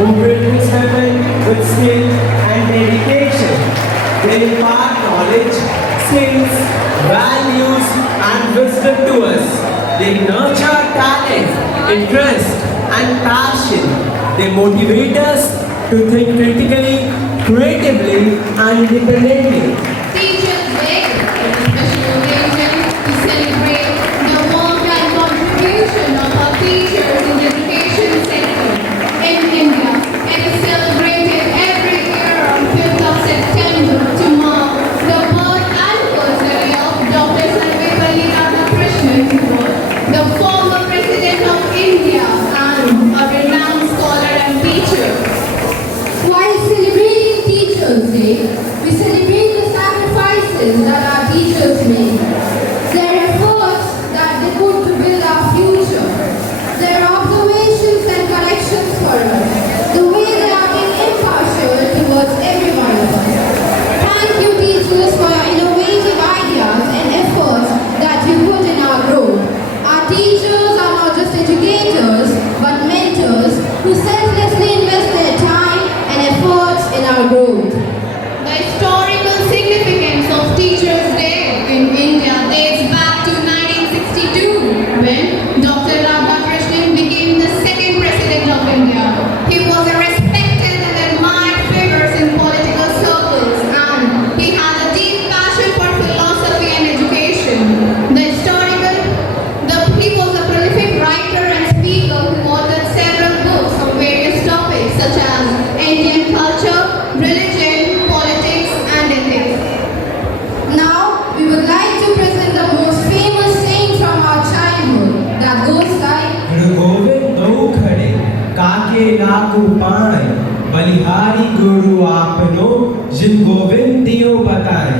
who build His heaven with skill and dedication. They impart knowledge, skills, values, and wisdom to us. They nurture talent, interest, and passion. They motivate us to think critically, creatively, and independently. Teachers Day is a special occasion to celebrate the work and contribution of our teachers in the education sector in India. It is celebrated every year on 5th of September to mark the birth anniversary of Dr. Sarvepalli Radhakrishnan, the former President of India and a renowned scholar and teacher. While celebrating Teachers' Day, we celebrate the sacrifices that our teachers made, their efforts that they put to build our future, their observations and corrections for us, the way they are being impartial towards every one of us. Thank you, teachers, for your innovative ideas and efforts that you put in our growth. Our teachers are not just educators, but mentors who selflessly invest their time and efforts in our growth. The historical significance of Teachers' Day in India dates back to 1962 when Dr. Radhakrishnan became the second President of India. He was a respected and admired figure in political circles and he had a deep passion for philosophy and education. He was a prolific writer and speaker who authored several books on various topics such as Indian culture, religion, politics, and ethics. Now, we would like to present the most famous saying from our childhood that goes like, गुरु गोविंद दो खड़े काके लाखों पाए बलिहारी गुरु आपनो जिन गोविंद दियो बताए.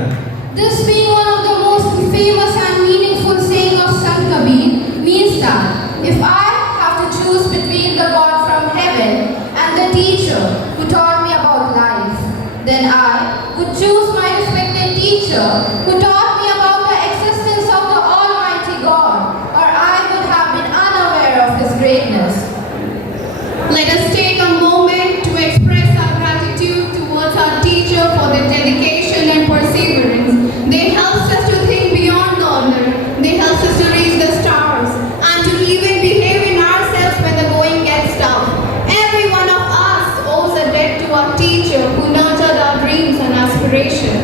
this being one of the most famous and meaningful saying of Sant Kabir, means that if I have to choose between the God from heaven and the teacher who taught me about life, then I would choose my respected teacher who taught me about the existence of the Almighty God, or I would have been unaware of His greatness. Let us take a moment to express our gratitude towards our teacher for their dedication and perseverance. They helped us to think beyond the ordinary. They helped us to reach the stars and to even behave in ourselves when the going gets tough. Every one of us owes a debt to our teacher who nurtured our dreams and aspirations.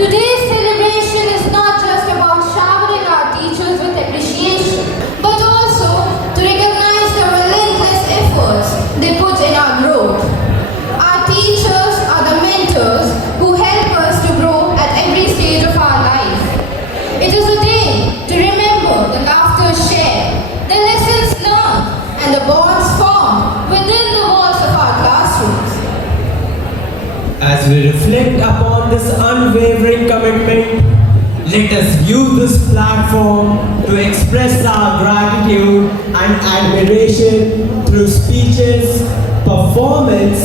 Today's celebration is not just about showering our teachers with appreciation, but also to recognize the relentless efforts they put in our growth. Our teachers are the mentors who help us to grow at every stage of our life. It is a day to remember the laughter shared, the lessons learned, and the bonds formed within the walls of our classrooms. As we reflect upon this unwavering commitment, let us use this platform to express our gratitude and admiration through speeches, performance,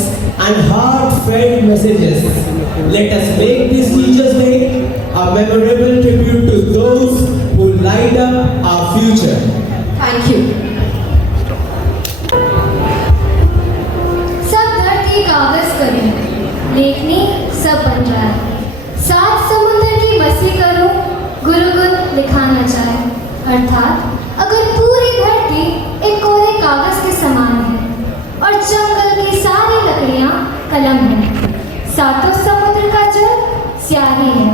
and heartfelt messages. Let us make this Teachers' Day a memorable tribute to those who light up our future. Thank you. सब धरती कागज करूं, लेखनी सब बन रहा है. सात समुद्र की बसी करूं, गुरुकुल लिखाना चाहे. अर्थात अगर पूरी धरती एक कोरे कागज के समान है और जंगल की सारी लकड़ियां कलम है, सातों समुद्र का जल स्याही है.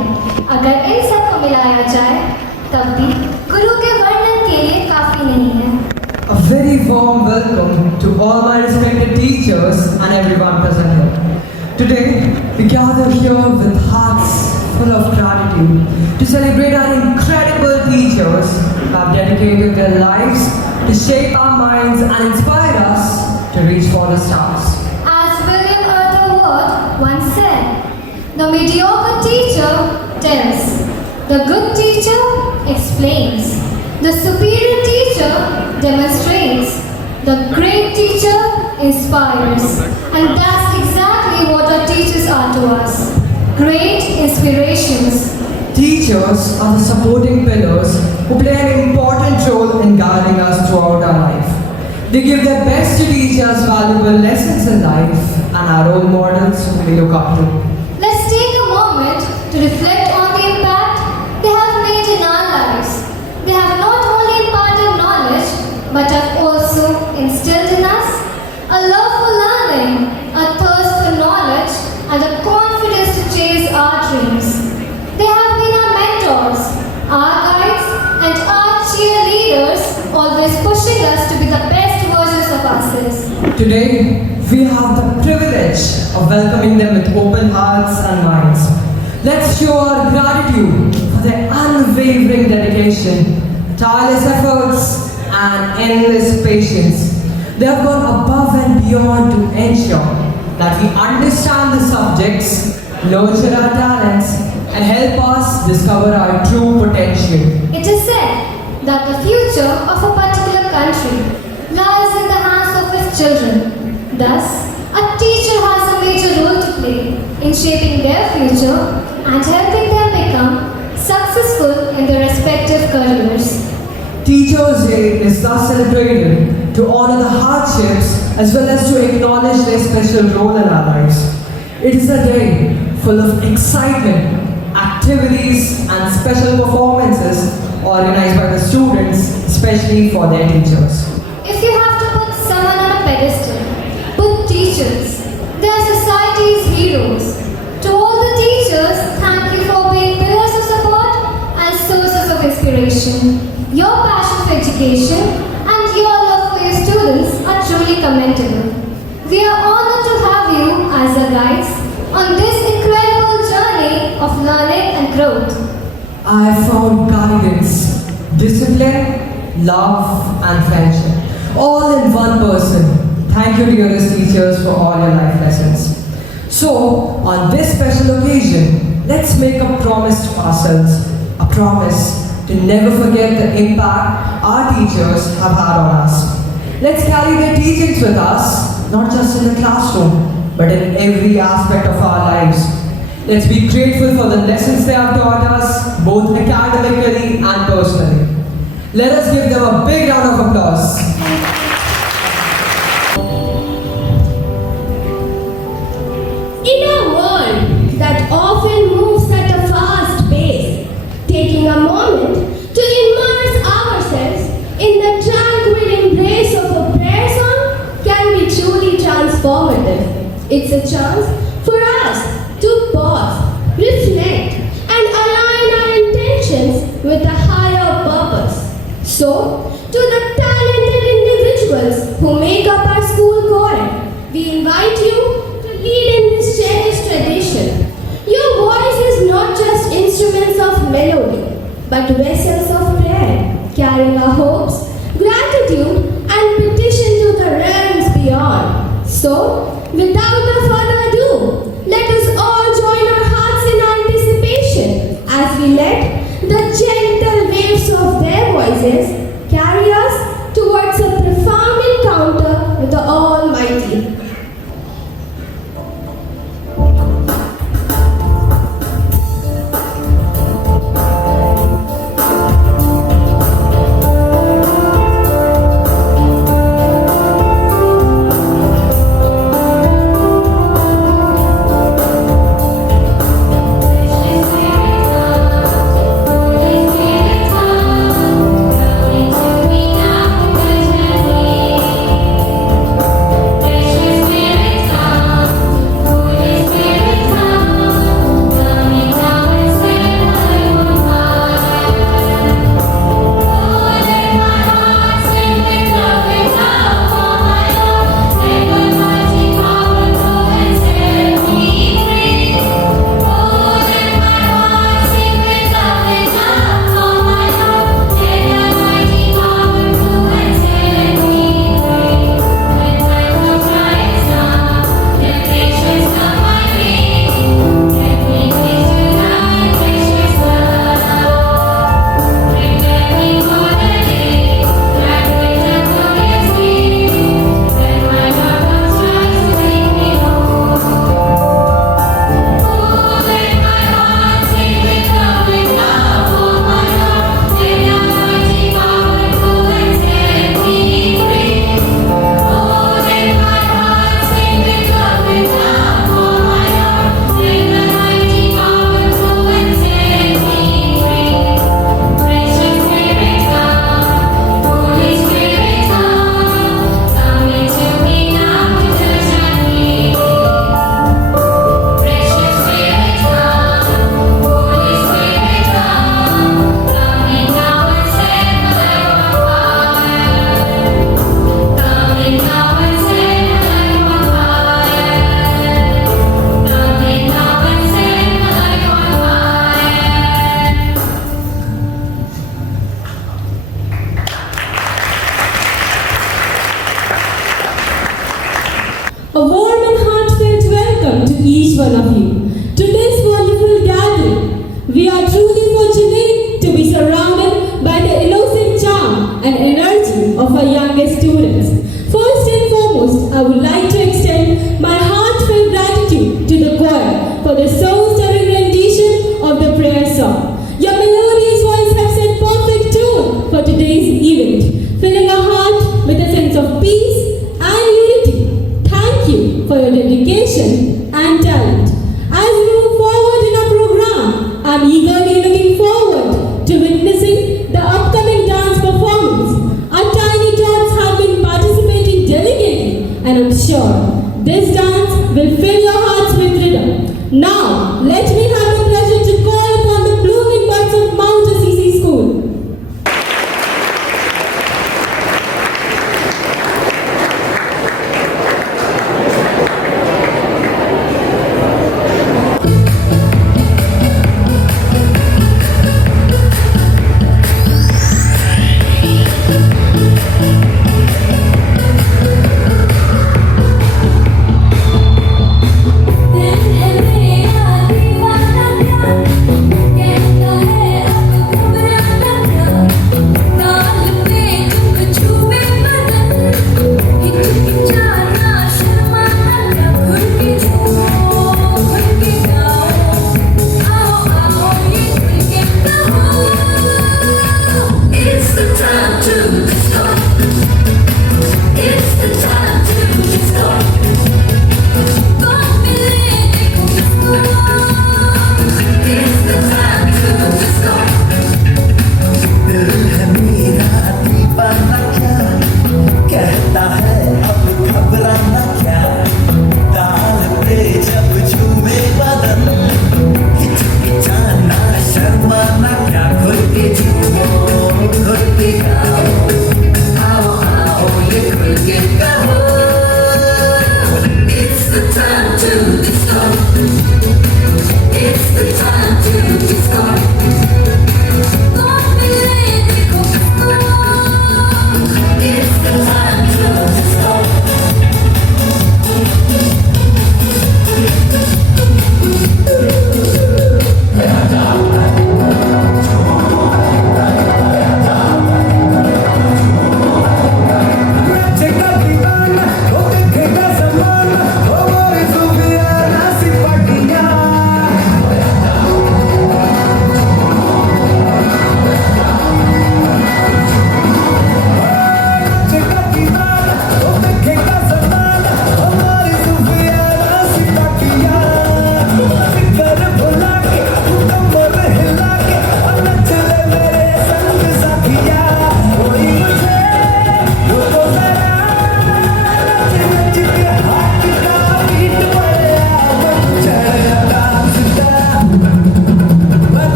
अगर इन सब को मिलाया जाए तब भी गुरु के वर्णन के लिए काफी नहीं है. A very warm welcome to all my respected teachers and everyone present here. Today, we gather here with hearts full of gratitude to celebrate our incredible teachers who have dedicated their lives to shape our minds and inspire us to reach for the stars. As William Arthur Ward once said, the mediocre teacher tells, the good teacher explains, the superior teacher demonstrates, the great teacher inspires. And that's exactly what our teachers are to us. Great inspirations. Teachers are the supporting pillars who play an important role in guiding us throughout our life. They give their best to teach us valuable lessons in life and our role models whom we look up to. Let's take a moment to reflect on the impact they have made in our lives. They have not only imparted knowledge, but have also instilled in us a love for learning, a thirst for knowledge, and a confidence to chase our dreams. They have been our mentors, our guides, and our cheerleaders, always pushing us to be the best versions of ourselves. Today, we have the privilege of welcoming them with open hearts and minds. Let's show our gratitude for their unwavering dedication, tireless efforts, and endless patience. They have gone above and beyond to ensure that we understand the subjects, nurture our talents, and help us discover our true potential. It is said that the future of a particular country lies in the hands of its children. Thus, a teacher has a major role to play in shaping their future and helping them become successful in their respective careers. Teachers' Day is thus celebrated to honor the hardships as well as to acknowledge their special role in our lives. It is a day full of excitement, activities, and special performances organized by the students, especially for their teachers. If you have to put someone on a pedestal, put teachers. They are society's heroes. To all the teachers, thank you for being pillars of support and sources of inspiration. Your passion for education and your love for your students are truly commendable. We are honored to have you as our guides on this incredible journey of learning and growth. I have found guidance, discipline, love, and friendship, all in one person. Thank you, dearest teachers, for all your life lessons. So, on this special occasion, let's make a promise to ourselves, a promise to never forget the impact our teachers have had on us. Let's carry their teachings with us, not just in the classroom, but in every aspect of our lives. Let's be grateful for the lessons they have taught us, both academically and personally. Let us give them a big round of applause. In a world that often moves at a fast pace, taking a moment to immerse ourselves in the tranquil embrace of a prayer song can be truly transformative. It's a chance for us to pause, reflect, and align our intentions with a higher purpose. So, to the talented individuals who make up our school choir, we invite you to lead in this cherished tradition. Your voice is not just instruments of melody, but vessels of prayer, carrying our hopes, gratitude, and petition to the realms beyond. So, without further ado, Now, let me have the pleasure to call upon the blooming buds of Mount Assisi School.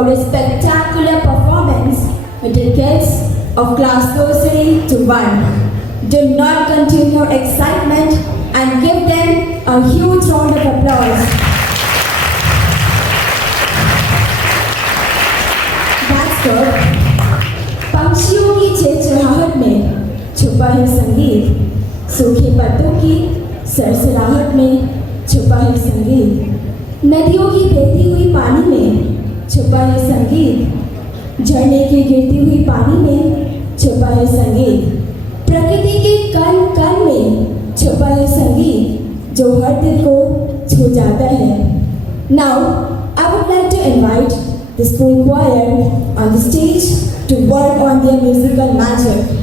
for a spectacular performance with the kids of class nursery to 1. do not contain your excitement and give them a huge round of applause. That's good. पंछियों की चिहचहाहट में छुपा है संगीत, सूखे पत्तों की सरसराहट में छुपा है संगीत, नदियों की बहती हुई पानी में छुपा है संगीत, झरने की गिरती हुई पानी में छुपा है संगीत, प्रकृति के कण कण में छुपा है संगीत जो हर दिल को छू जाता है. Now, I would like to invite the school choir on the stage to work on their musical magic.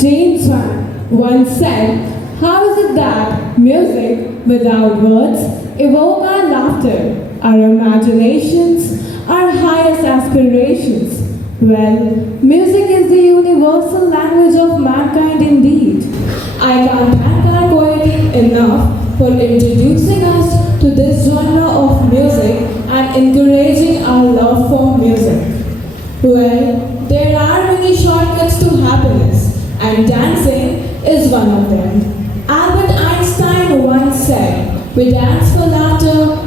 James Swan once said, "How is it that music without words evoke our laughter, our imaginations, our highest aspirations?" Well, music is the universal language of mankind indeed. I can't thank our poet enough for introducing us to this genre of music and encouraging our love for music. Well, there are many shortcuts to happiness, and dancing is one of them. Albert Einstein once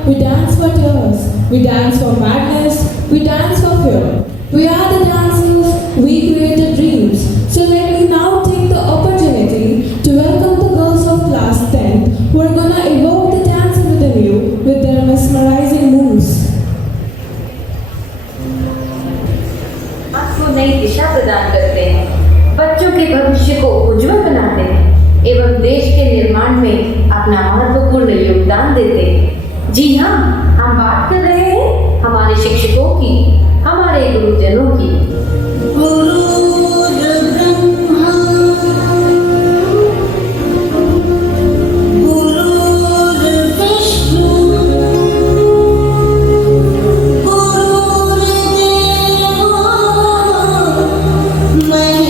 We dance for tears, we dance for madness, we dance for fear. We are the dancers, we created dreams. So let me now take the opportunity to welcome the girls of class 10 who are gonna evoke the dancer within you with their mesmerizing moves. आपको नई दिशा प्रदान करते हैं, बच्चों के भविष्य को उज्जवल बनाते हैं एवं देश के निर्माण में अपना महत्वपूर्ण योगदान देते हैं। जी हाँ, हम बात कर रहे हैं हमारे शिक्षकों की, हमारे गुरुजनों की। Bye.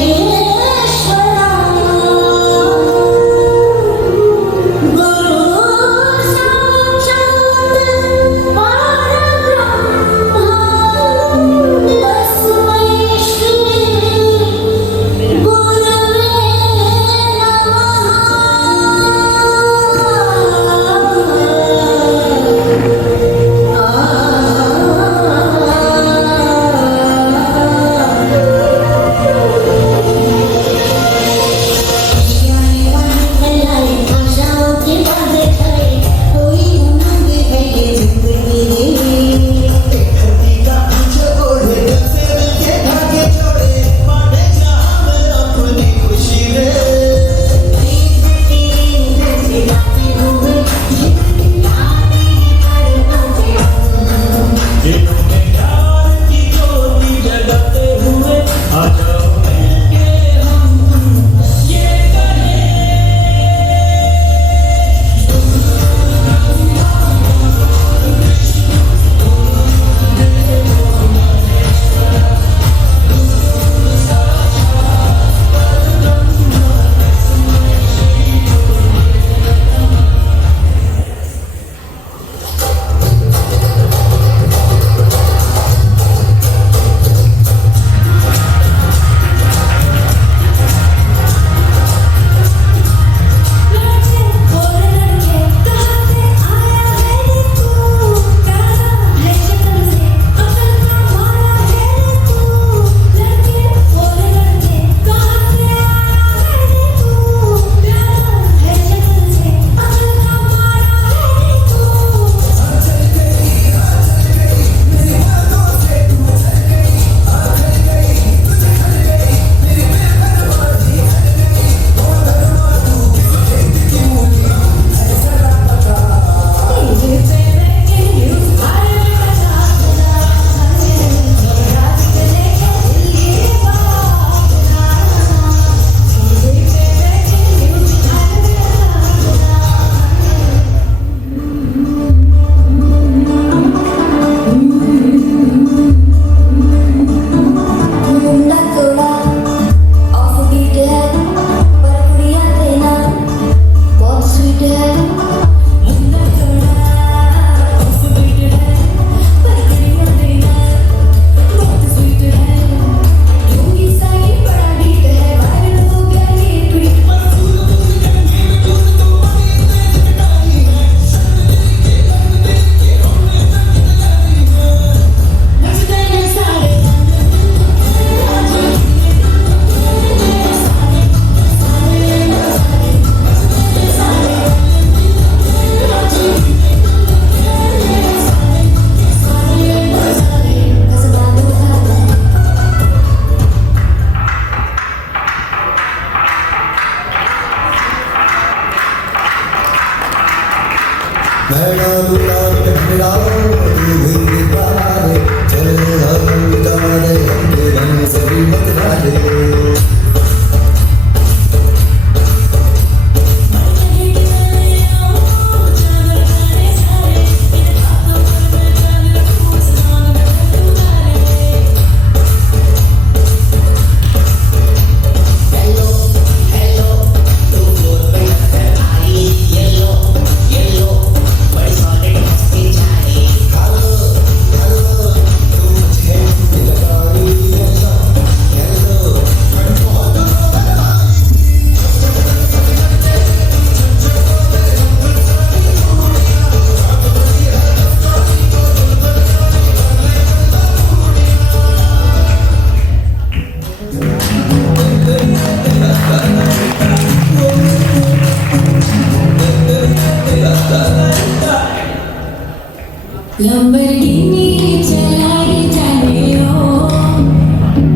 Lamborghini चलाई जाने ओ,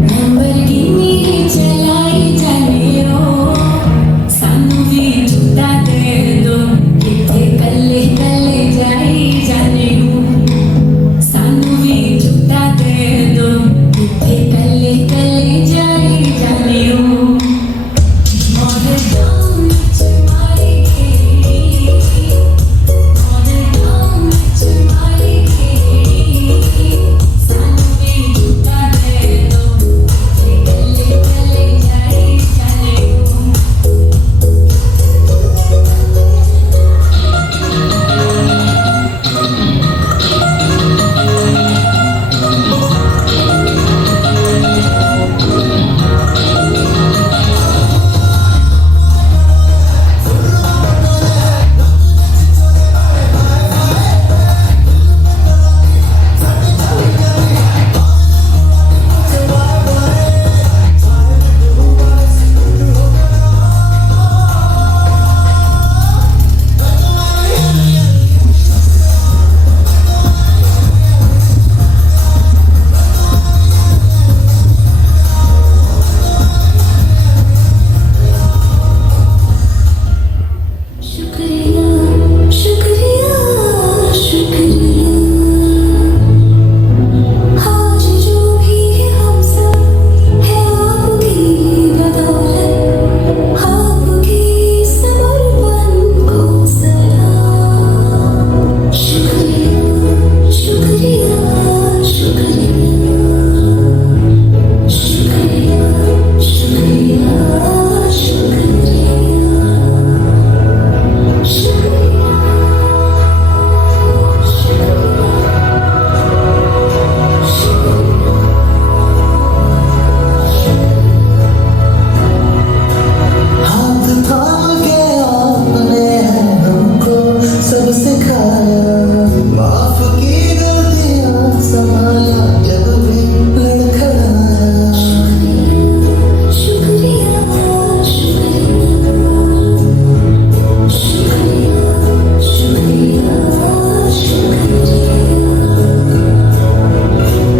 Lamborghini चलाई जाने ओ, सानू भी झूठा दे दो, किथे कल्ले कल्ले जाई जाने हो, सानू भी झूठा दे दो, किथे कल्ले कल्ले जाई जाने हो, मोरे दाम विच मारी खेड़ी, मोरे दाम विच मारी खेड़ी, सानू भी झूठा दे दो, किथे कल्ले कल्ले जाई जाने हो. शुक्रिया शुक्रिया शुक्रिया आज जो भी है हम सब है आपकी बदौलत आपकी समर्पण को सलाम शुक्रिया शुक्रिया शुक्रिया शुक्रिया शुक्रिया शुक्रिया हाथ थाम के आपने हमको सब सिखाया, माफ की गलतियां संभाला जब भी लड़खड़ाया. शुक्रिया शुक्रिया शुक्रिया शुक्रिया शुक्रिया.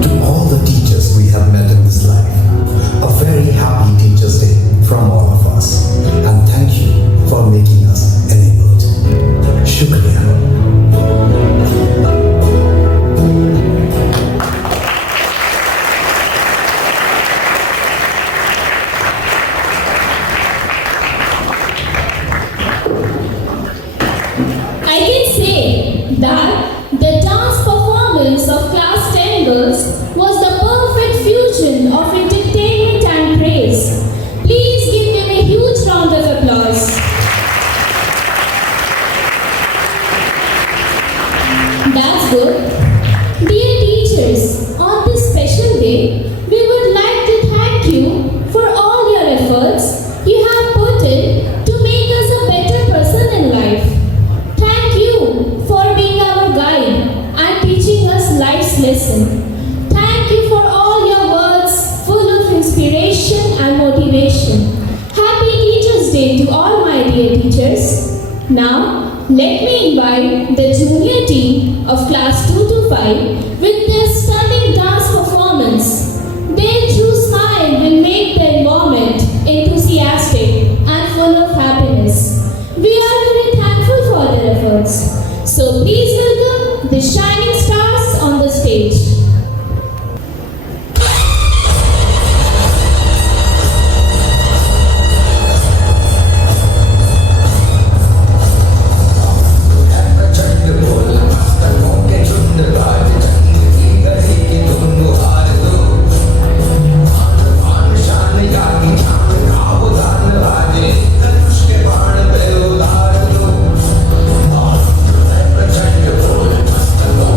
To all the teachers we have met in this life, a very happy Teachers' Day from all of us, and thank you for making us enabled. Shukriya. I can say that the dance performance of class 10 girls was the perfect fusion of entertainment and praise. Please give them a huge round of applause. That's good. Dear teachers, on this special day, we would like to thank you for all your efforts you have put in to make us a better person in life. Thank you for being our guide and teaching us life's lesson. Thank you for all your words full of inspiration and motivation. Happy Teachers' Day to all my dear teachers. Now, let me invite the junior team of class 2 to 5 with their stunning dance performance. Their true smile will make the environment enthusiastic and full of happiness. We are very thankful for their efforts. So please welcome the shining stars on the stage. Shukriya.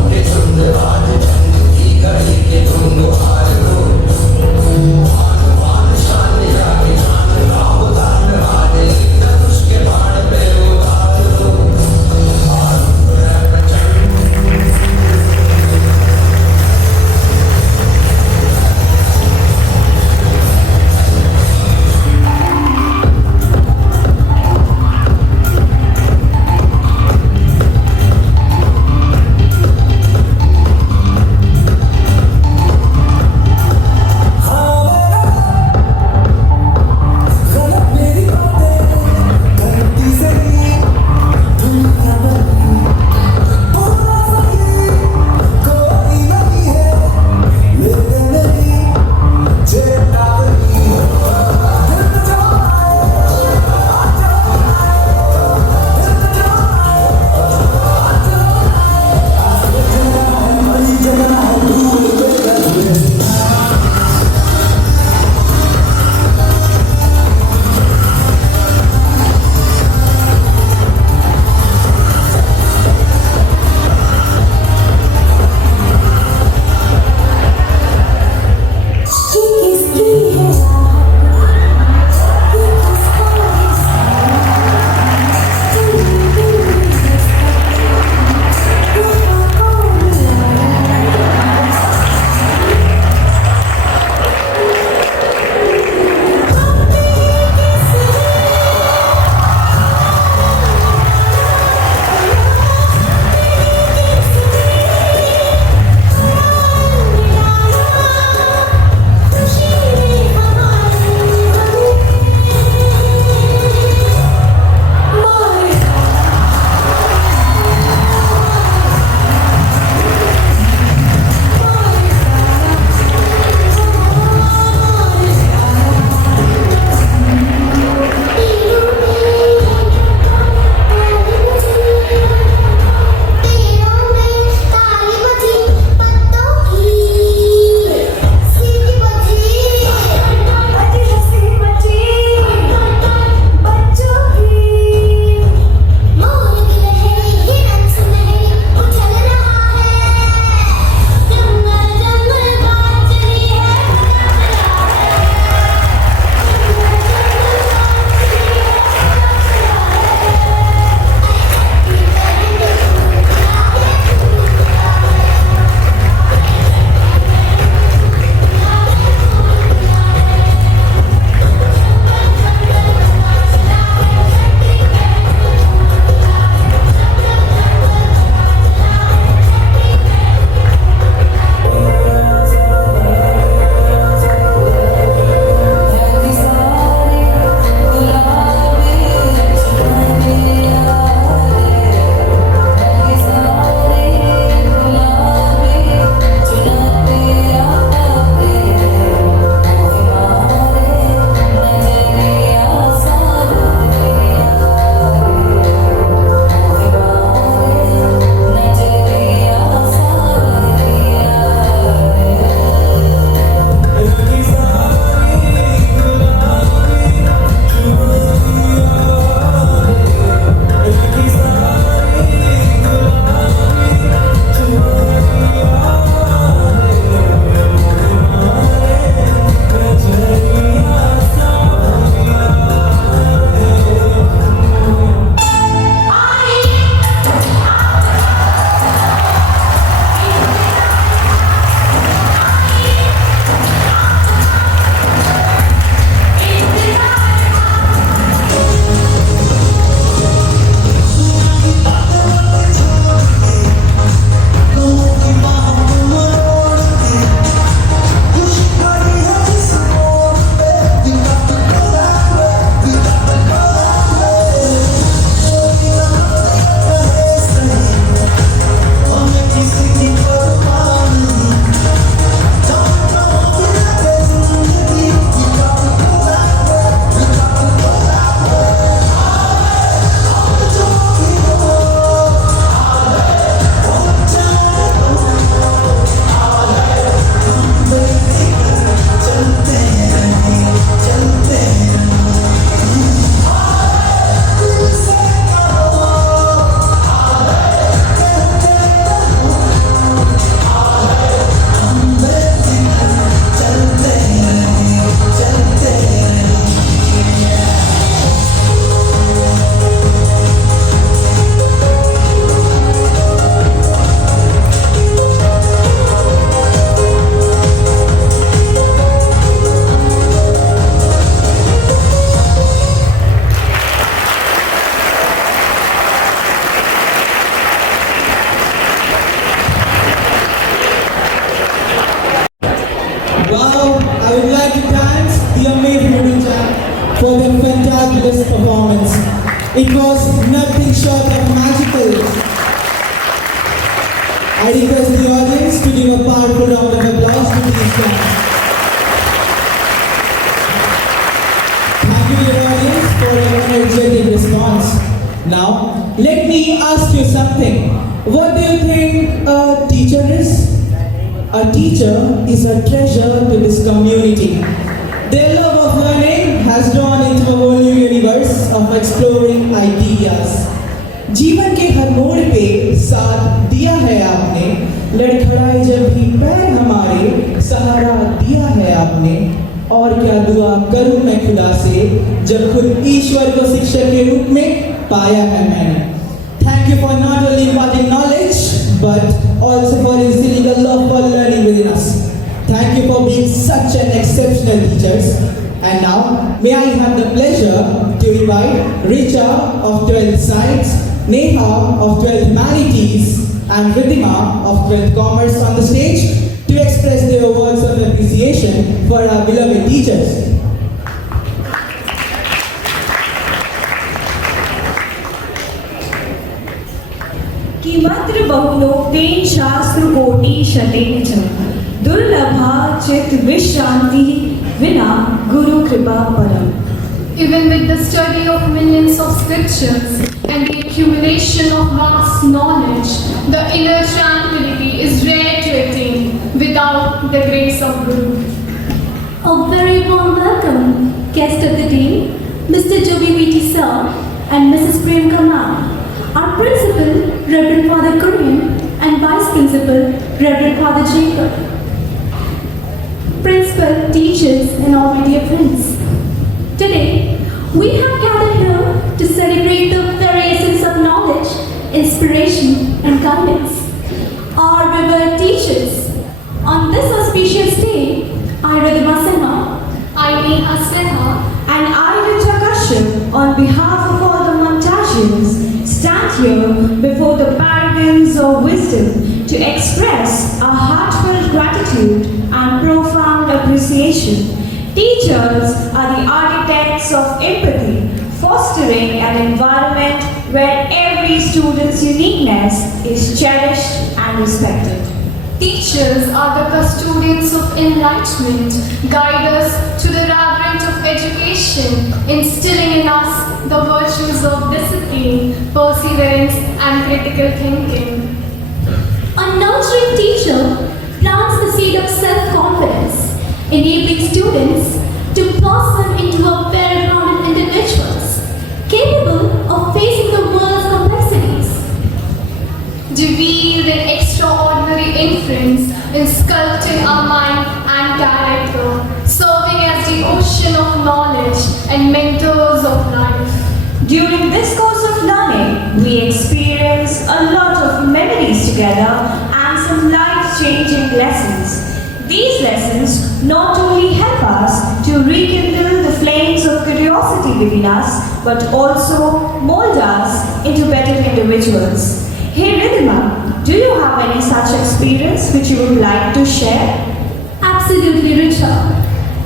request the audience to give a powerful round of applause to these guys. Thank you, dear audience, for your energetic response. Now, let me ask you something. What do you think a teacher is? A teacher is a treasure to this community. Their love of learning has drawn into a whole new universe of exploring ideas. जीवन के हर मोड़ पे साथ दिया है आपने, लड़खड़ाए जब भी पैर हमारे, सहारा दिया है आपने। और क्या दुआ करूं मैं खुदा से, जब खुद ईश्वर को शिक्षक के रूप में पाया है मैंने। Thank you for not only imparting knowledge, but also for instilling a love for learning within us. Thank you for being such an exceptional teachers. And now, may I have the pleasure to invite Richa of 12th Science, Neha of 12th Humanities, and Riddhima of 12th Commerce on the stage to express their words of appreciation for our beloved teachers. किमत्र बहुलोकेन शास्त्र कोटि शतेन च दुर्लभा चित विश्रांति विना गुरु कृपा परम. Even with the study of millions of scriptures and the accumulation of vast knowledge, the inner tranquility is rare to attain without the grace of Guru. A very warm welcome, guest of the day, Mr. Jogi Viti sir and Mrs. Prem Kamal. Our principal, Reverend Father Kurian, and Vice Principal, Reverend Father Jacob. Principal, teachers, and all my dear friends. Today, we have gathered here to celebrate the very essence of knowledge, inspiration, and guidance. Our revered teachers. On this auspicious day, I, Riddhima Sinha, I, Neha Sinha, And I, Richa Kashyap, on behalf of all the Montagians, stand here before the paragons of wisdom to express our heartfelt gratitude and profound appreciation. Teachers are the architects of empathy, fostering an environment where every student's uniqueness is cherished and respected. Teachers are the custodians of enlightenment, guide us to the labyrinth of education, instilling in us the virtues of discipline, perseverance, and critical thinking. a nurturing teacher plants the seed of self-confidence, enabling students to blossom into a well-rounded individuals, capable of facing the world's complexities. To wield an extraordinary influence in sculpting our mind and character, serving as the ocean of knowledge and mentors of life. During this course of learning, we experience a lot of memories together and some life-changing lessons. These lessons not only help us to rekindle the flames of curiosity within us, but also mold us into better individuals. Hey Riddhima, do you have any such experience which you would like to share? Absolutely, Richard.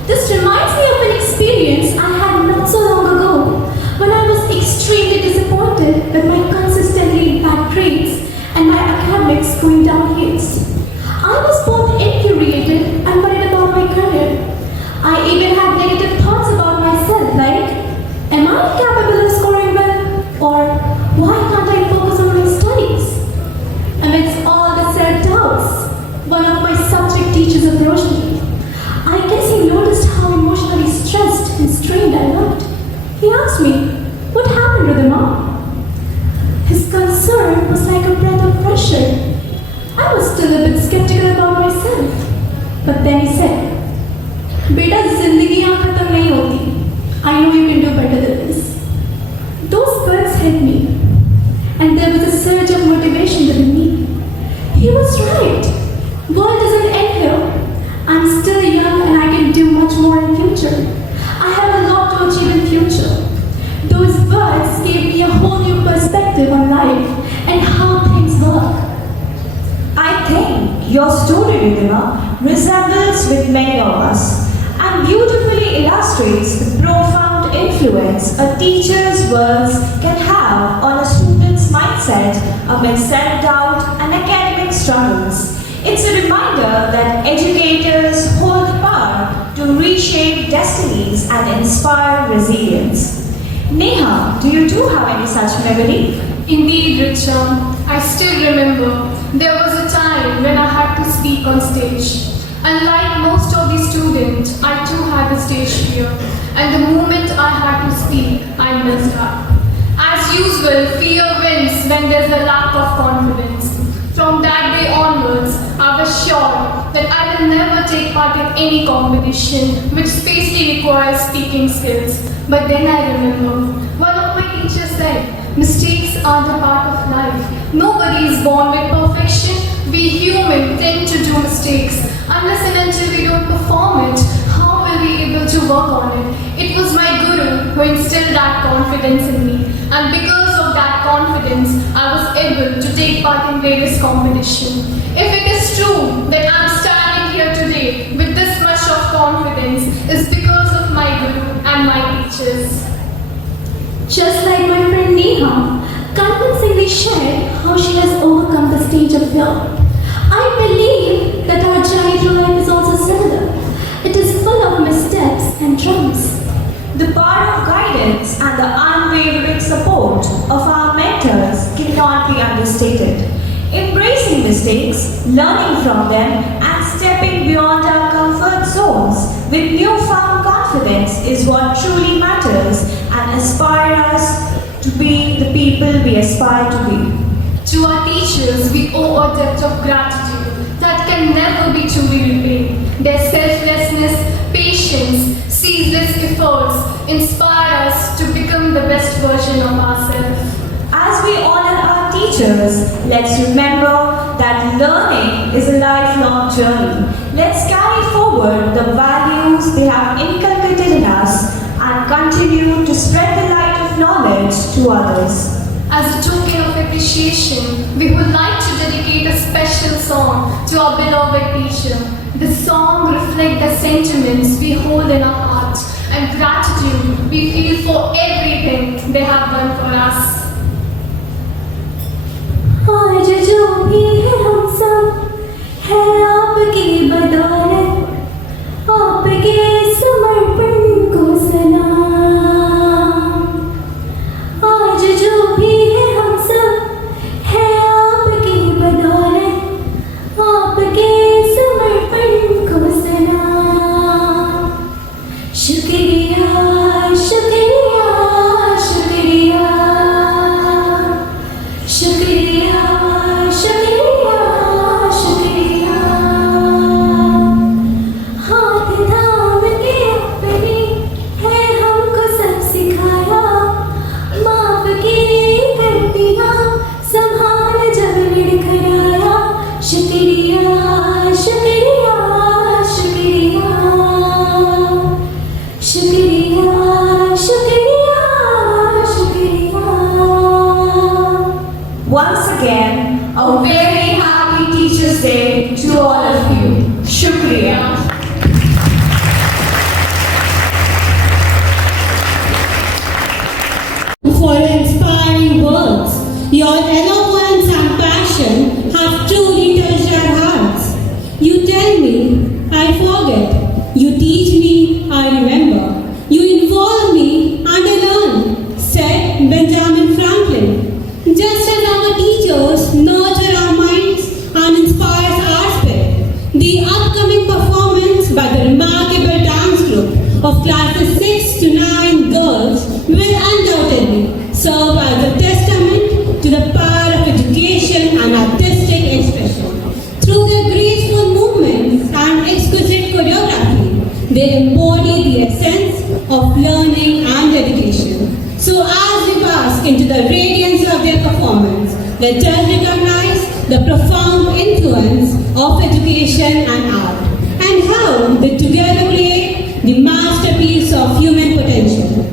This reminds me of an experience I had not so long ago when I was extremely disappointed with my consistently bad grades and my academics going downhill. I was both infuriated and worried about my career. I even had negative thoughts about myself like, am I capable of scoring well? Or why can't I focus on my studies? Amidst all the self-doubts, one of my subject teachers approached me. I guess he noticed how emotionally stressed and strained I looked. He asked me, what happened, Riddhima? His concern was like a breath of fresh air. I was still a bit skeptical about myself. But then he said, Beta, zindagi yahan khatam nahi hoti. I know you can do better than this. Those words hit me. And there was a surge of motivation within me. He was right. World doesn't end here. I'm still young and I can do much more in future. I have a lot to achieve in future. Those words gave me a whole new perspective on life and how things work. I think your story, Riddhima, resembles with many of us and beautifully illustrates the profound influence a teacher's words can have on a student's mindset amid self-doubt and academic academic struggles. It's a reminder that educators hold the power to reshape destinies and inspire resilience. Neha, do you too have any such memory? Indeed, Richa. I still remember there was a time when I had to speak on stage. Unlike most of the students, I too had a stage fear, and the moment I had to speak, I messed up. As usual, fear wins when there's a lack of confidence. From that day onwards, I was sure that I will never take part in any competition which specially requires speaking skills. But then I remember, one of my teachers said, mistakes are the part of life. Nobody is born with perfection. We humans tend to do mistakes. Unless and until we don't perform it, how will we be able to work on it? It was my guru who instilled that confidence in me. And because of that confidence, I was able to take part in various competitions. If it is true that I'm standing here today with this much of confidence, it's because of my guru and my teachers. Just like my friend Neha convincingly shared how she has overcome the stage of fear, I believe that our journey through life is also similar. It is full of missteps and triumphs. The power of guidance and the unwavering support of our mentors cannot be understated. Embracing mistakes, learning from them, and stepping beyond our comfort zones with newfound confidence is what truly matters and inspire us to be the people we aspire to be. To our teachers, we owe a debt of gratitude that can never be truly repaid. Their selflessness, patience, ceaseless efforts inspire us to become the best version of ourselves. As we honor our teachers, let's remember that learning is a lifelong journey. Let's carry forward the values they have inculcated in us and continue to spread the light of knowledge to others. As a token of appreciation, we would like to dedicate a special song to our beloved teacher. The song reflects the sentiments we hold in our hearts and gratitude we feel for everything they have done for us. आज जो भी है हम सब है आपकी बदौलत, आपके समर्पण को सलाम। आज जो भी है हम सब है आपकी बदौलत, आपके समर्पण को सलाम। शुक्रिया शुक्रिया शुक्रिया शुक्रिया शुक्रिया शुक्रिया। हाथ थाम के अपने है हमको सब सिखाया, माफ की गलतियाँ संभाल जब लड़खड़ाया। शुक्रिया शुक्रिया शुक्रिया शुक्रिया शुक्रिया शुक्रिया। Once again, a very happy Teachers' Day to all of you. Shukriya. For your inspiring words. Your eloquence and passion have truly touched our hearts. You tell me, I forget. You teach me, I remember. You involve me and I learn, said Benjamin Franklin. Just as our teachers nurture our minds and inspires our spirit, the upcoming performance by the remarkable dance group of classes 6 to 9 girls will undoubtedly serve as a testament to the power of education and artistic expression. Through their graceful movements and exquisite choreography, they embody the essence of learning and dedication. So as we bask into the radiance of their performance, let us recognize the profound influence of education and art, and how they together create the masterpiece of human potential.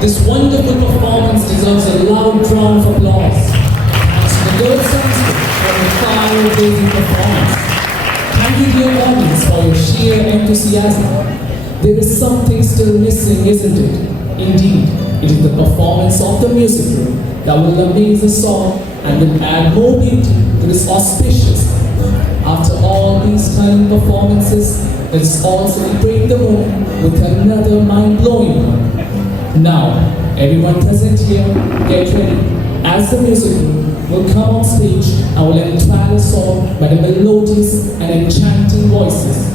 This wonderful performance deserves a loud round of applause. Thanks to the girls and for the fire-blazing performance. Thank you, dear audience, for your sheer enthusiasm. There is something still missing, isn't it? Indeed, it is the performance of the music room that will amaze us all and will add more beauty to this auspicious. After all these stunning performances, let's all celebrate the moment with another mind-blowing one. Now, everyone present here, get ready, as the music room will come on stage and will entwine us all by the melodious and enchanting voices.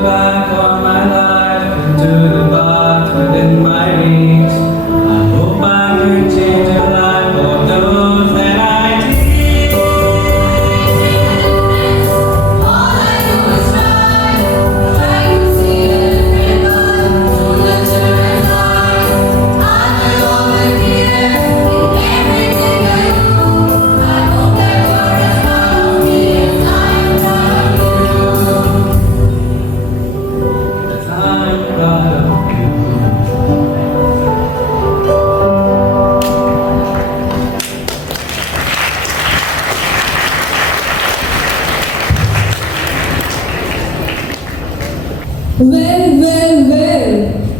Well.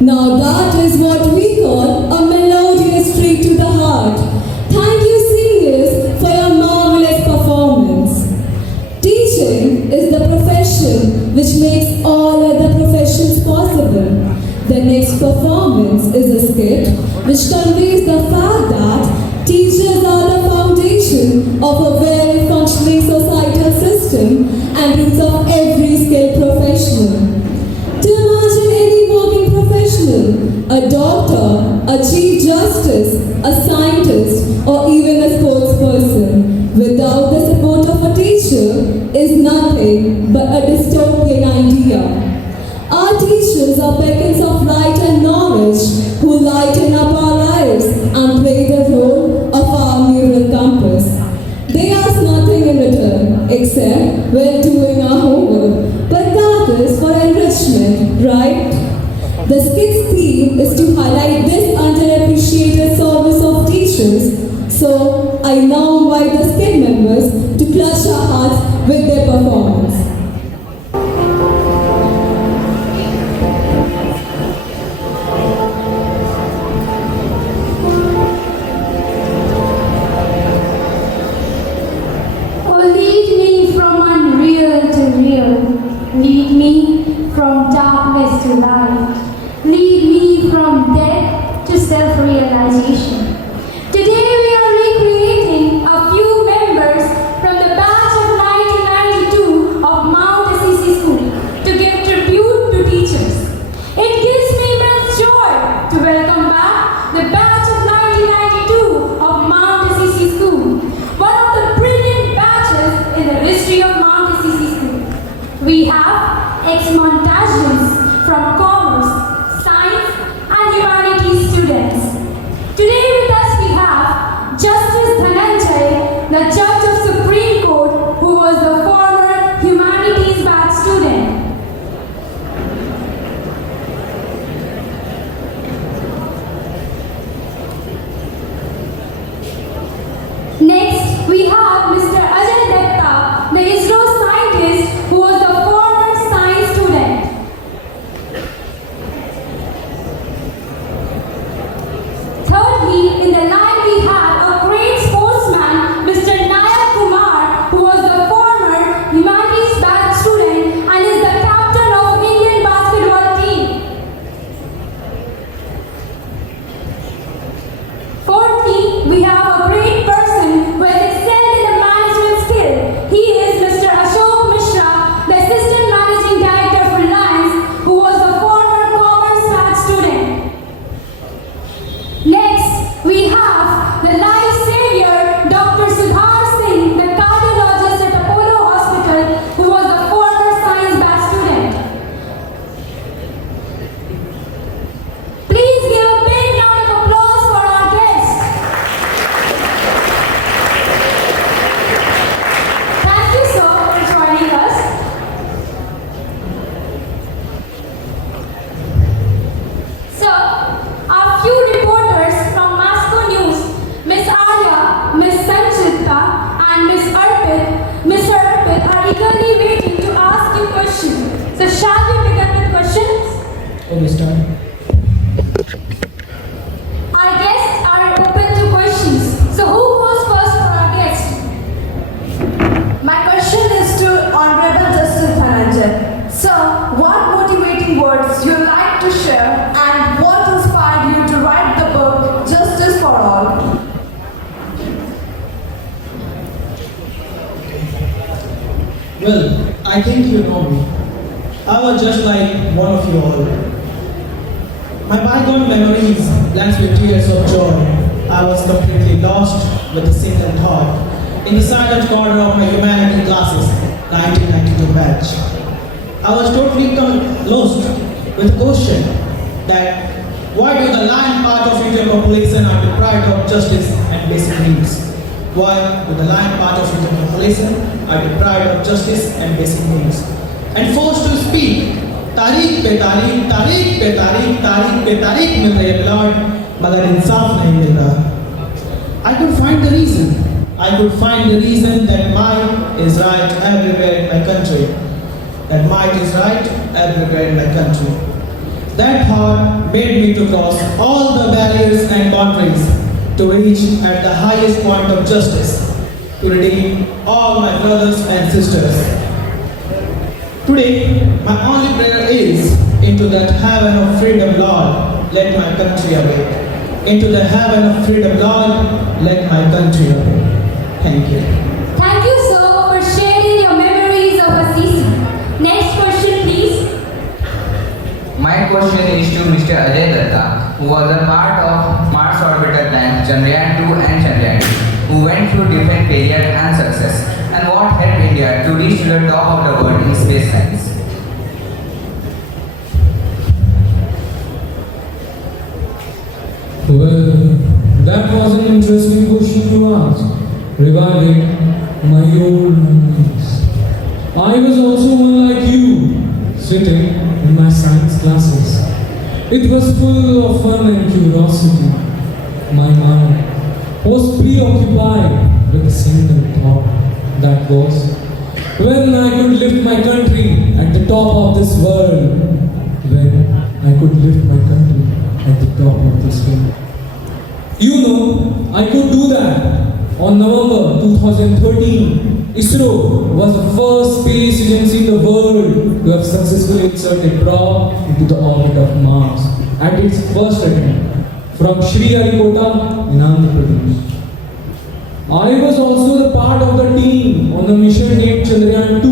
Now that is what we call a melodious treat to the heart. Thank you, singers, for your marvelous performance. Teaching is the profession which makes all other professions possible. The next performance is a skit which conveys the fact that teachers are the foundation of a well-functioning societal system and roots of every skilled professional. To imagine any working professional, a doctor, a chief justice, a scientist, or even a sportsperson, without the support of a teacher is nothing but a dystopian idea. Our teachers are beacons of light and knowledge who lighten up our lives and play the role of our moral compass. They ask nothing in return except we're doing our homework, but that is for enrichment, right? The skit's theme is to highlight this underappreciated service of teachers, so I now invite the skit members to clutch our hearts with their performance. Montagians from commerce, science, and humanities students. Today with us we have Justice Dhananjay, the Judge of Supreme Court, who was the former humanities batch student. Next, we have Mr. Ajay Datta, the ISRO scientist who was the former science student. Thirdly, in the line we have a great sportsman, Mr. Nayak Kumar, who was the former humanities batch student and is the captain of Indian basketball team. Fourthly, we have a great person who has excelled in the management skill. He is Mr. Ashok Mishra, the Assistant Managing Director for Reliance, who was a former commerce batch student. Next, we have the life savior, Dr. Sudhar Singh, the cardiologist at Apollo Hospital, who was a former science batch student. Please give a big round of applause for our guests. Thank you, sir, for joining us. So, our few reporters from Moscow News, Miss Arya, Miss Sanchita, and Miss Arpit, Mr. Arpit, are eagerly waiting to ask you questions. So, shall we begin with questions? Okay, start. Our guests are open to questions. So, who goes first for our guest? My question is to Honorable Justice Dhananjay. Sir, what motivating words you like to share and what inspired you to write the book Justice for All? Well, I think you know me. I was just like one of you all. My bygone memories blends with tears of joy. I was completely lost with a single thought in the silent corner of my humanity classes, 1992 batch. I was totally lost with the question that why do the lion part of Indian population are deprived of justice and basic needs? Why do the lion part of Indian population are deprived of justice and basic needs? And forced to speak, तारीख पे तारीख, तारीख पे तारीख, तारीख पे तारीख मिल रही है लॉर्ड, मगर इंसाफ नहीं मिल रहा. I could find the reason. I could find the reason that might is right everywhere in my country. That might is right everywhere in my country. That thought made me to cross all the barriers and boundaries to reach at the highest point of justice, to redeem all my brothers and sisters. Today, my only prayer is, into that heaven of freedom, Lord, let my country awake. Into the heaven of freedom, Lord, let my country awake. Thank you. Thank you, sir, for sharing your memories of Assisi. Next question, please. My question is to Mr. Ajay Datta, who was a part of Mars orbital tank Chandrayaan 2 and Chandrayaan 3, who went through different failure and success, and what helped India to reach to the top of the world in space science. Well, that was an interesting question to ask, reviving my old memories. I was also one like you, sitting in my science classes. It was full of fun and curiosity. My mind was preoccupied with a single thought, that was, when I could lift my country at the top of this world. When I could lift my country at the top of this world. You know, I could do that. On November 2013, ISRO was the first space agency in the world to have successfully inserted probe into the orbit of Mars at its first attempt from Sriharikota in Andhra Pradesh. I was also the part of the team on the mission named Chandrayaan 2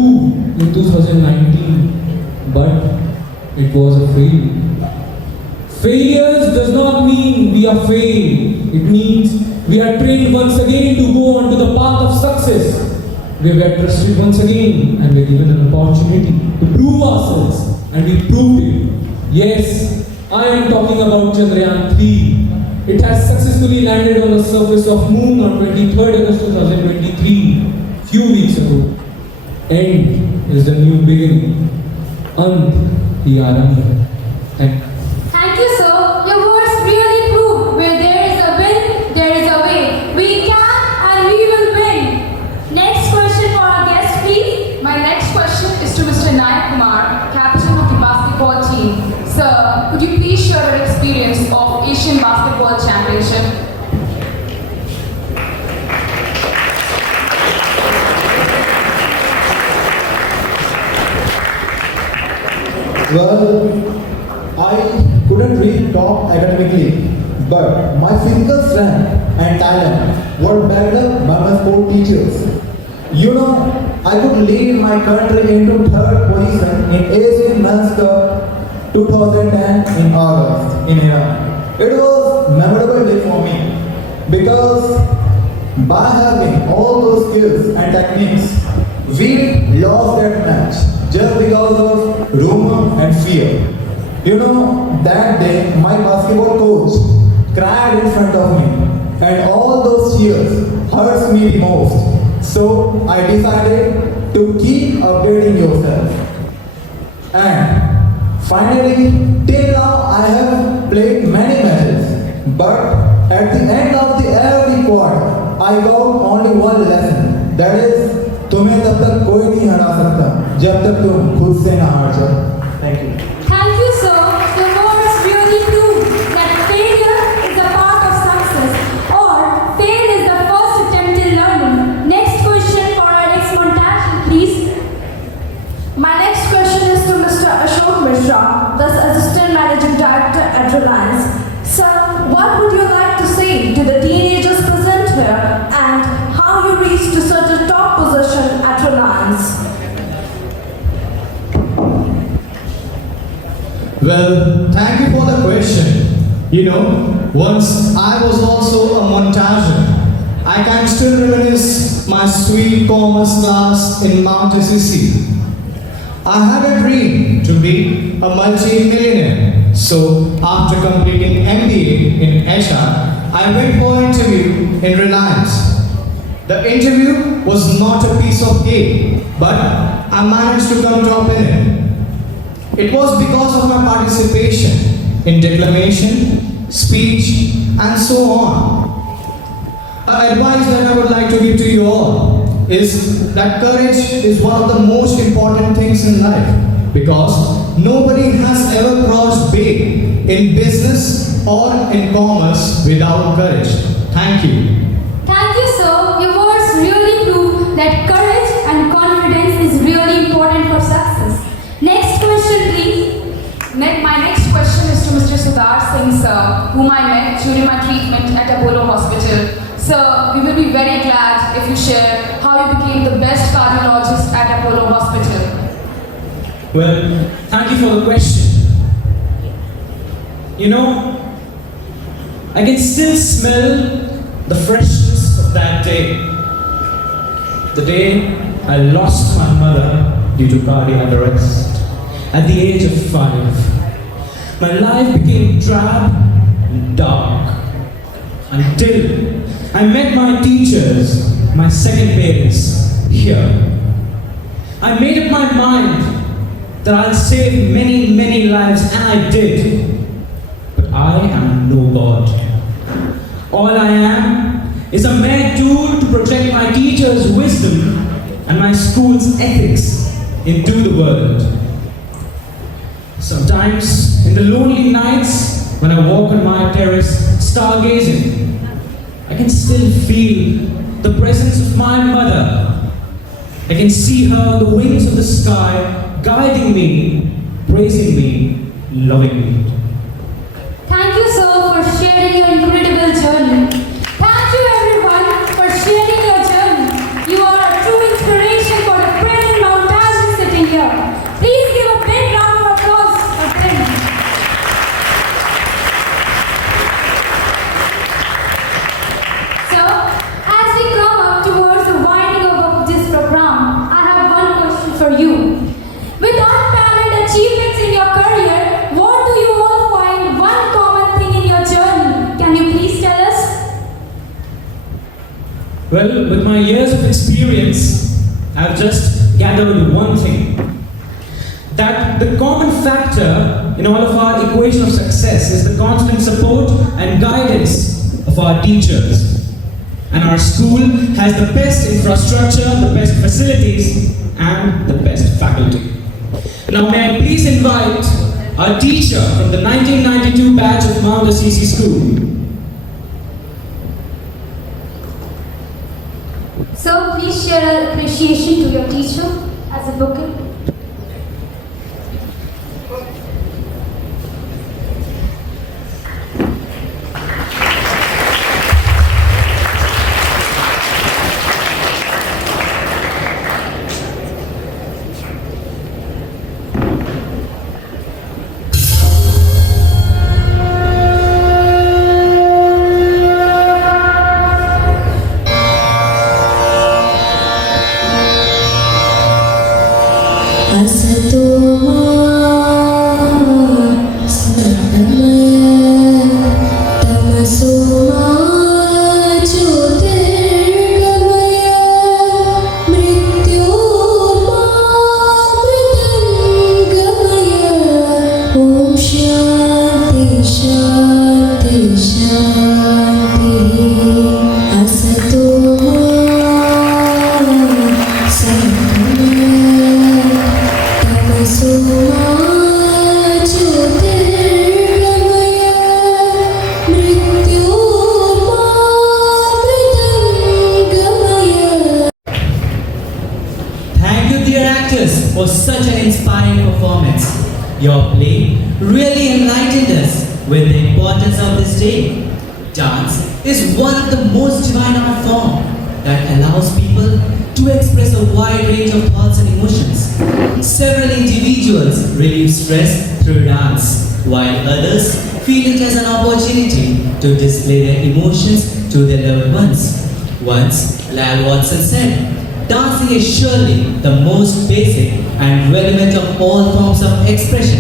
in 2019, but it was a failure. Failures does not mean we are failed. It means we are trained once again to go on to the path of success. We were trusted once again and were given an opportunity to prove ourselves and we proved it. Yes, I am talking about Chandrayaan 3. It has successfully landed on the surface of Moon on 23rd August 2023, few weeks ago. End is the new beginning. Ant hi Arambh. Thank you. Thank you, sir. Your words really prove where there is a will, there is a way. We can and we will win. Next question for our guest, please. My next question is to Mr. Nayak Kumar, captain of the basketball team. Sir, could you please share your experience of Asian Basketball Championship? Well, I couldn't read top academically, but my physical strength and talent were backed up by my sport teachers. You know, I could lead my country into third position in Asian Men's Cup 2010 in August in Iran. It was a memorable day for me because by having all those skills and techniques, we lost that match just because of rumor and fear. You know, that day my basketball coach cried in front of me and all those cheers hurts me the most. So I decided to keep updating yourself. And finally, till now I have played many matches, but at the end of the every quarter, I got only one lesson. That is, तुम्हें तब तक कोई नहीं हरा सकता जब तक तुम खुद से ना हार जाओ. Thank you. Thank you, sir. Your words really prove that failure is a part of success, or fail is the first attempt in learning. Next question for our next montage, please. My next question is to Mr. Ashok Mishra, the Assistant Managing Director at Reliance. Sir, what would you like to say to the teenagers present here and how you reached to such a top position at Reliance? Well, thank you for the question. You know, once I was also a montager. I can still reminisce my sweet commerce class in Mount SEC. I had a dream to be a multi-millionaire. So after completing MBA in HR, I went for an interview in Reliance. The interview was not a piece of cake, but I managed to come top in it. It was because of my participation in declamation, speech, and so on. An advice that I would like to give to you all is that courage is one of the most important things in life, because nobody has ever crossed big in business or in commerce without courage. Thank you. Thank you, sir. Your words really prove that courage and confidence is really important for success. Next question, please. My next question is to Mr. Sudhar Singh, sir, whom I met during my treatment at Apollo Hospital. Sir, we will be very glad if you share how you became the best cardiologist at Apollo Hospital. Well, thank you for the question. You know, I can still smell the freshness of that day. The day I lost my mother due to cardiac arrest at the age of 5. My life became drab and dark until I met my teachers, my second parents, here. I made up my mind that I'll save many, many lives, and I did. But I am no God. All I am is a mere tool to project my teacher's wisdom and my school's ethics into the world. Sometimes, in the lonely nights when I walk on my terrace stargazing, I can still feel the presence of my mother. I can see her on the wings of the sky, guiding me, praising me, loving me. Thank you, sir, for sharing your incredible journey. Thank you, everyone, for sharing your journey. You are a true inspiration for the present Mountains sitting here. Please give a big round of applause for them. So, as we come up towards the winding up of this program, I have one question for you. With all talent achievements in Well, with my years of experience, I've just gathered one thing. That the common factor in all of our equation of success is the constant support and guidance of our teachers. And our school has the best infrastructure, the best facilities, and the best faculty. Now may I please invite our teacher from the 1992 batch of Mount Assisi School. So please share our appreciation to your teacher as a bouquet. For such an inspiring performance. Your play really enlightened us with the importance of this day. Dance is one of the most divine art form that allows people to express a wide range of thoughts and emotions. Several individuals relieve stress through dance, while others feel it as an opportunity to display their emotions to their loved ones. Once, Lal Watson said, "Dancing is surely the most basic and relevant of all forms of expression.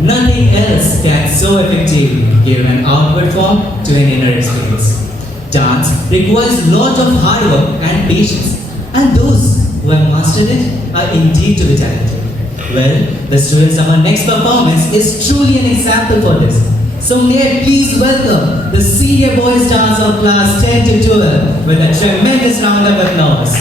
Nothing else can so effectively give an outward form to an inner experience. Dance requires a lot of hard work and patience, and those who have mastered it are indeed to be talented." Well, the students of our next performance is truly an example for this. So may I please welcome the senior boys dance of class 10 to 12 with a tremendous round of applause.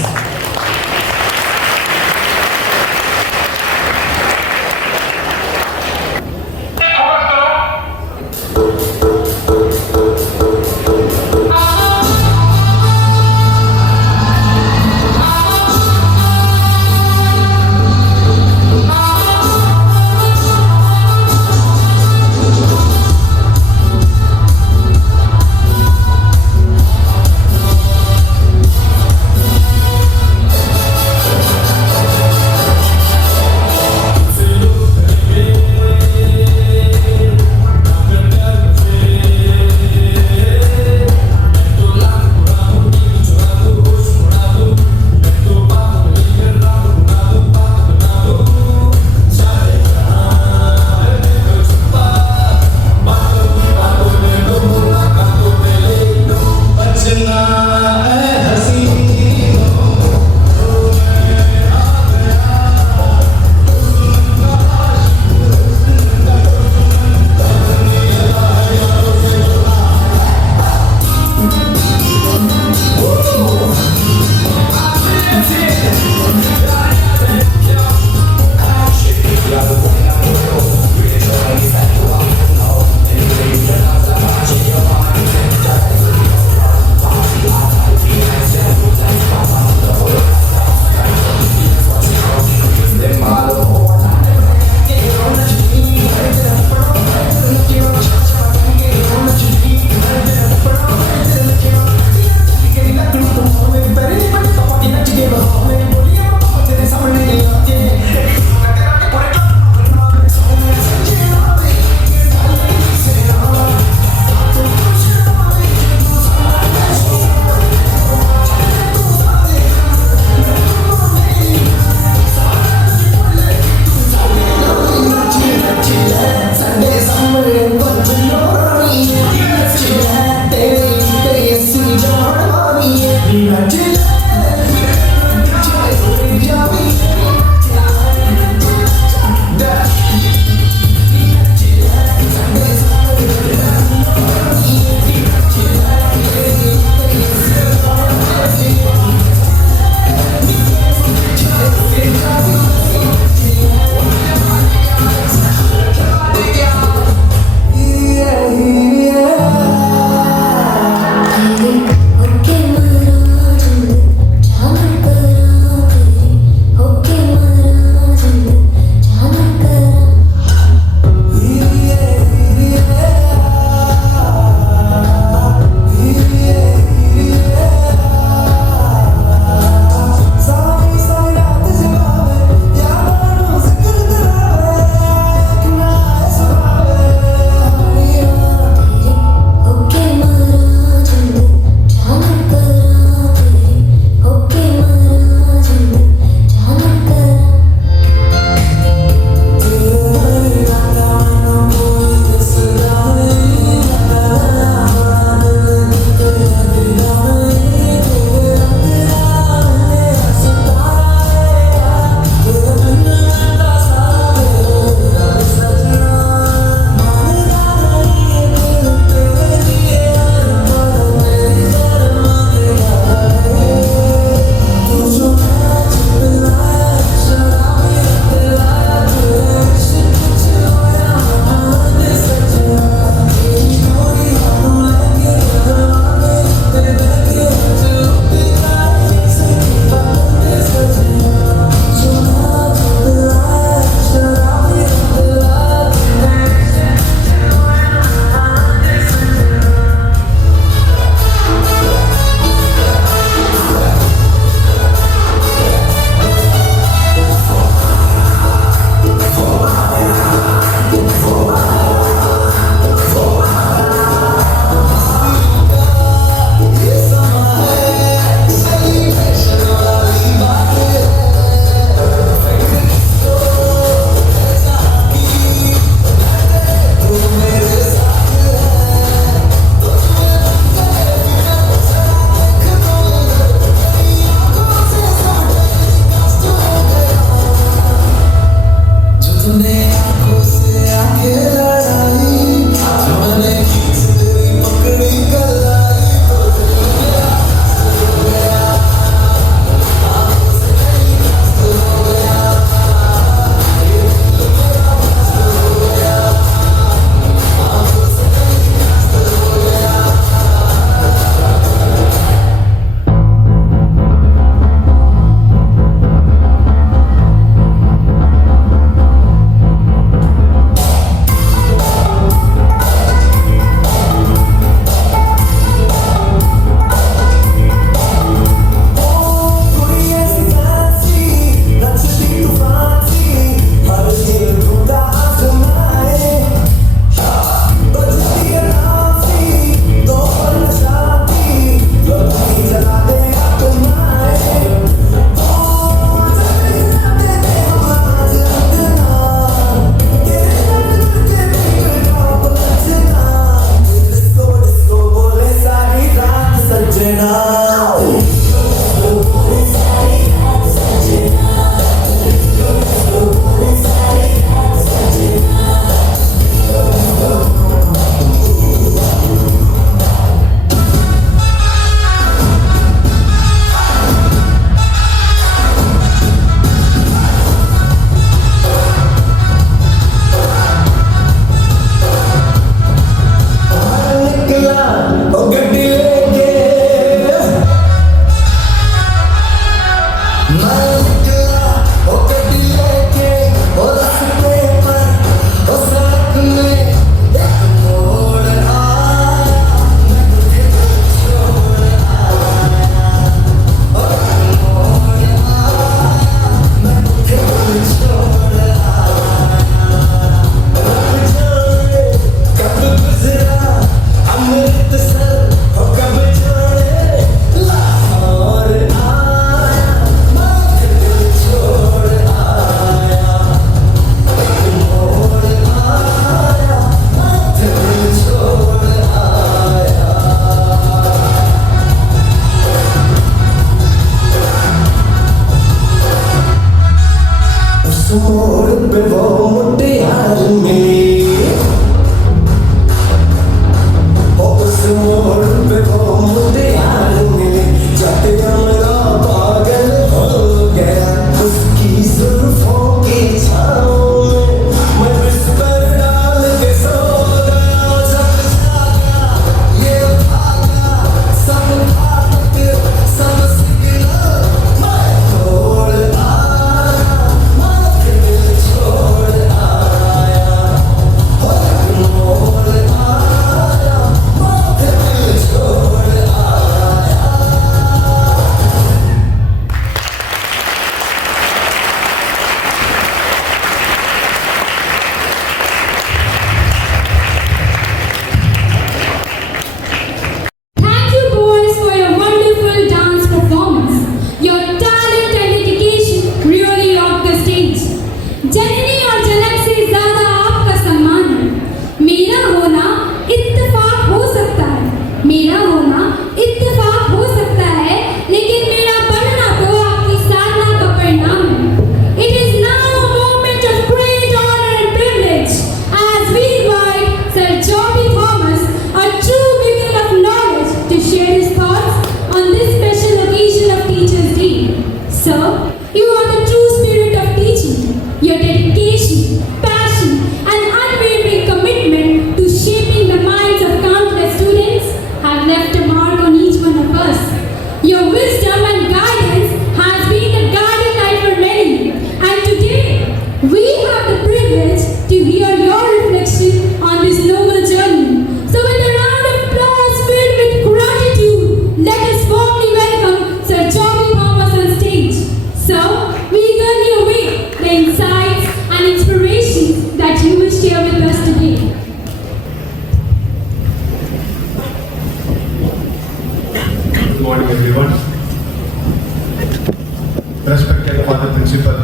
Respected Father Principal,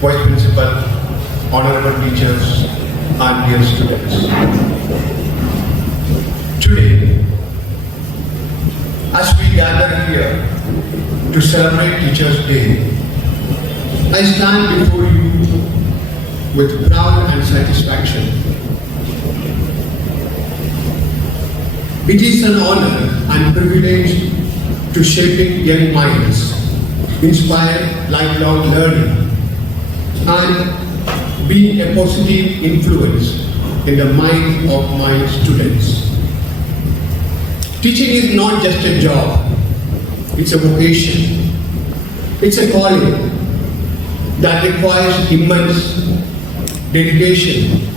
Vice Principal, Honorable Teachers, and dear students. Today, as we gather here to celebrate Teachers' Day, I stand before you with pride and satisfaction. It is an honor and privilege to shaping young minds, inspire lifelong learning, and being a positive influence in the mind of my students. Teaching is not just a job, it's a vocation. It's a calling that requires immense dedication,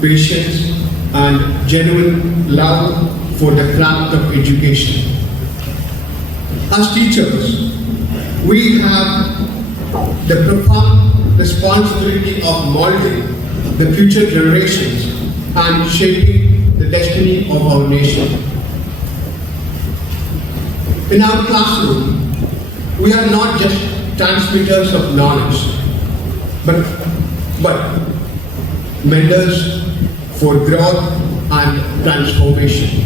patience, and genuine love for the craft of education. As teachers, we have the profound responsibility of molding the future generations and shaping the destiny of our nation. In our classroom, we are not just transmitters of knowledge, but mentors for growth and transformation.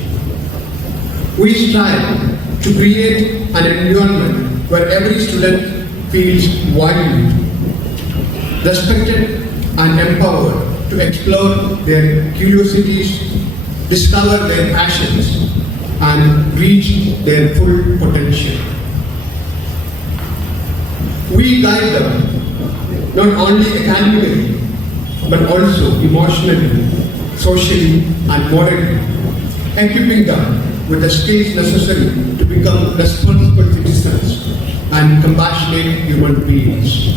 We strive to create an environment where every student feels valued, respected and empowered to explore their curiosities, discover their passions and reach their full potential. We guide them not only academically but also emotionally, socially and morally, equipping them with the skills necessary to become responsible citizens and compassionate human beings.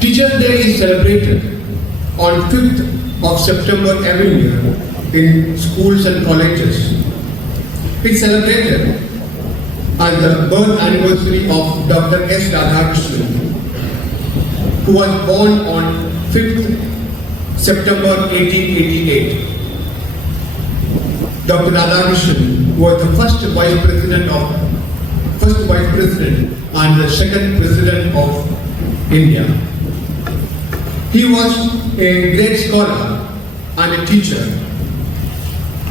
Teachers' Day is celebrated on 5th of September every year in schools and colleges. It's celebrated as the birth anniversary of Dr. S. Radhakrishnan, who was born on 5th September 1888. Dr. Radhakrishnan was the first vice president and the second president of India. He was a great scholar and a teacher,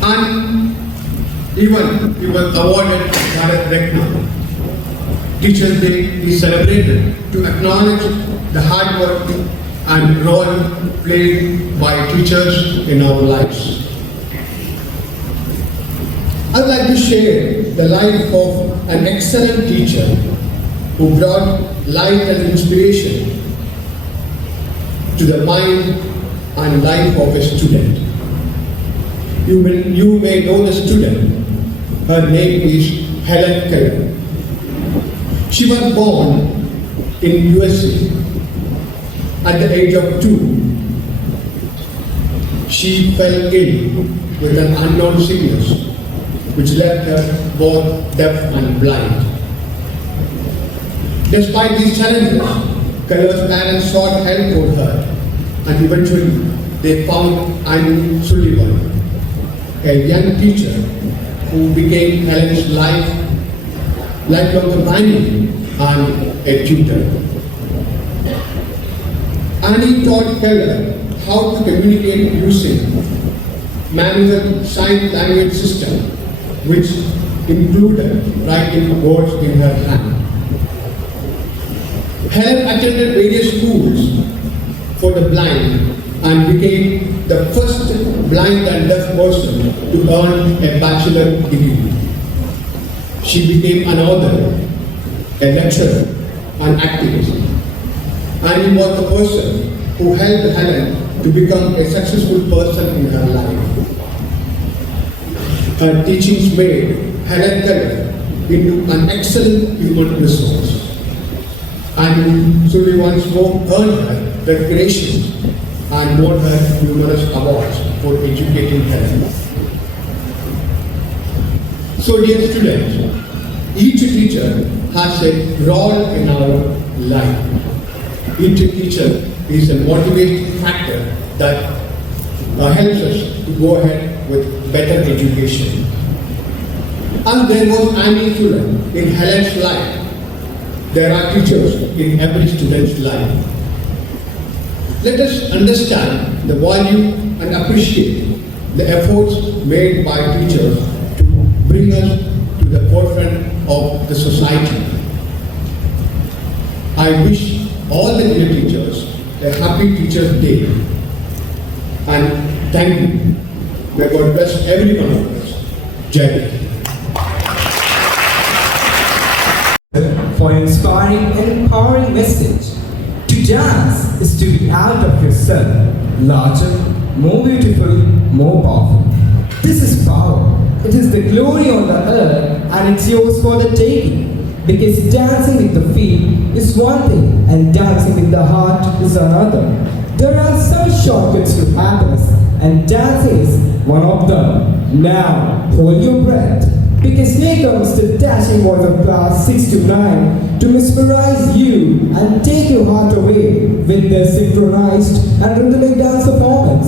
and even he was awarded Bharat Ratna. Teachers' Day is celebrated to acknowledge the hard work and role played by teachers in our lives. I would like to share the life of an excellent teacher who brought light and inspiration to the mind and life of a student. You may know the student. Her name is Helen Keller. She was born in USA at the age of 2. She fell ill with an unknown sickness which left her both deaf and blind. Despite these challenges, Keller's parents sought help for her, and eventually they found Annie Sullivan, a young teacher who became Helen's lifelong companion and a tutor. Annie taught Keller how to communicate using manual sign language system, which included writing words in her hand. Helen attended various schools for the blind and became the first blind and deaf person to earn a bachelor degree. She became an author, a lecturer, an activist, and he was the person who helped Helen to become a successful person in her life. Her teachings made Helen Keller into an excellent human resource, and Sullivan's work earned her recognition and won her numerous awards for educating Helen. So dear students, each teacher has a role in our life. Each teacher is a motivating factor that helps us to go ahead with better education. And there was Annie Sullivan in Helen's life. There are teachers in every student's life. Let us understand the value and appreciate the efforts made by teachers to bring us to the forefront of the society. I wish all the dear teachers a happy Teachers' Day, and thank you. May God bless every one of us. Jai Hind. For inspiring and empowering message. To dance is to be out of yourself, larger, more beautiful, more powerful. This is power. It is the glory on the earth and it's yours for the taking. Because dancing with the feet is one thing and dancing with the heart is another. There are some shortcuts to happiness and dancing is one of them. Now, hold your breath. Because here comes the dashing voice of class 6 to 9 to mesmerize you and take your heart away with their synchronized and rhythmic dance performance.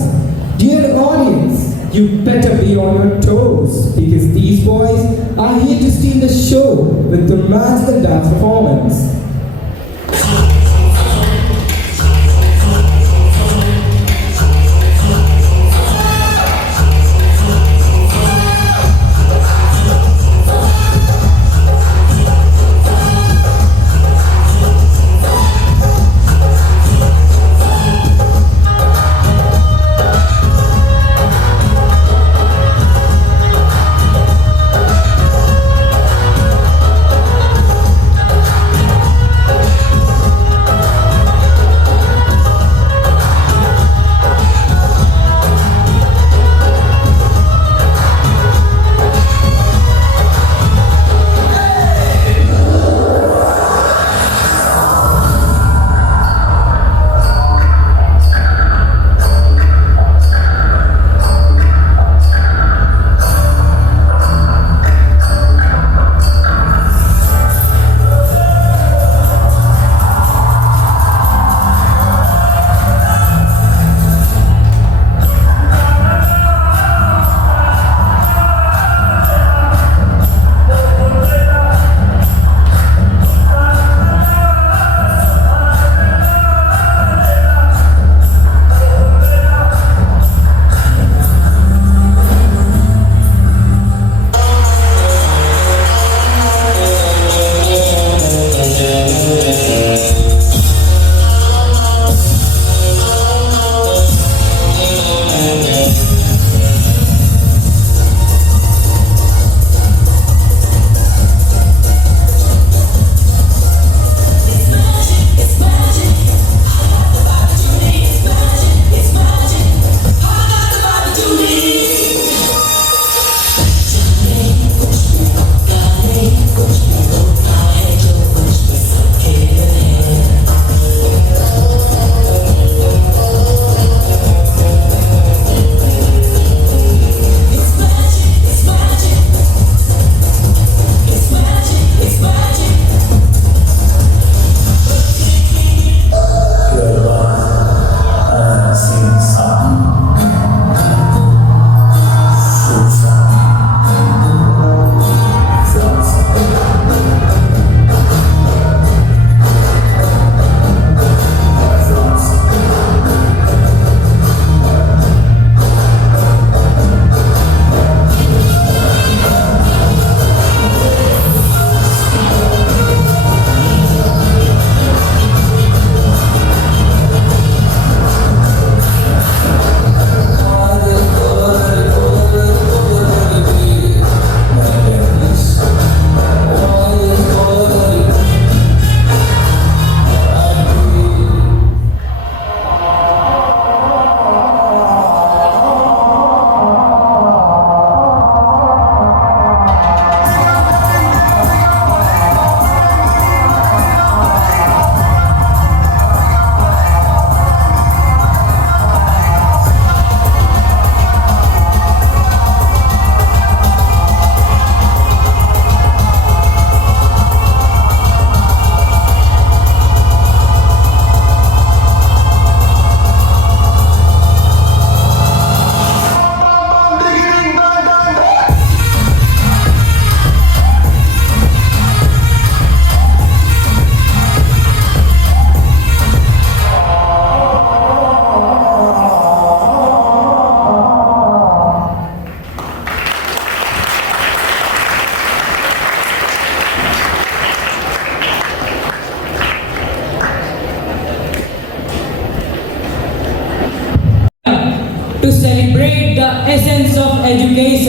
Dear audience, you better be on your toes because these boys are here to steal the show with the magical dance performance.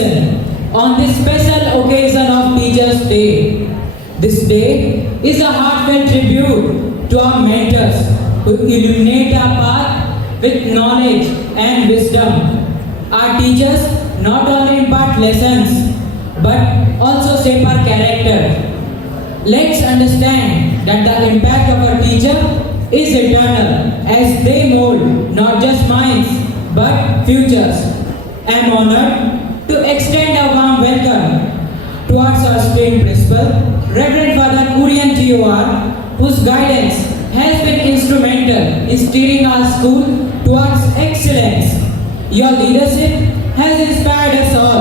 listen on this special occasion of Teachers' Day. This day is a heartfelt tribute to our mentors who illuminate our path with knowledge and wisdom. Our teachers not only impart lessons but also shape our character. Let's understand that the impact of a teacher is eternal as they mold not just minds but futures. I am honored to extend a warm welcome towards our esteemed principal, Reverend Father Kurian T.O.R., whose guidance has been instrumental in steering our school towards excellence. Your leadership has inspired us all.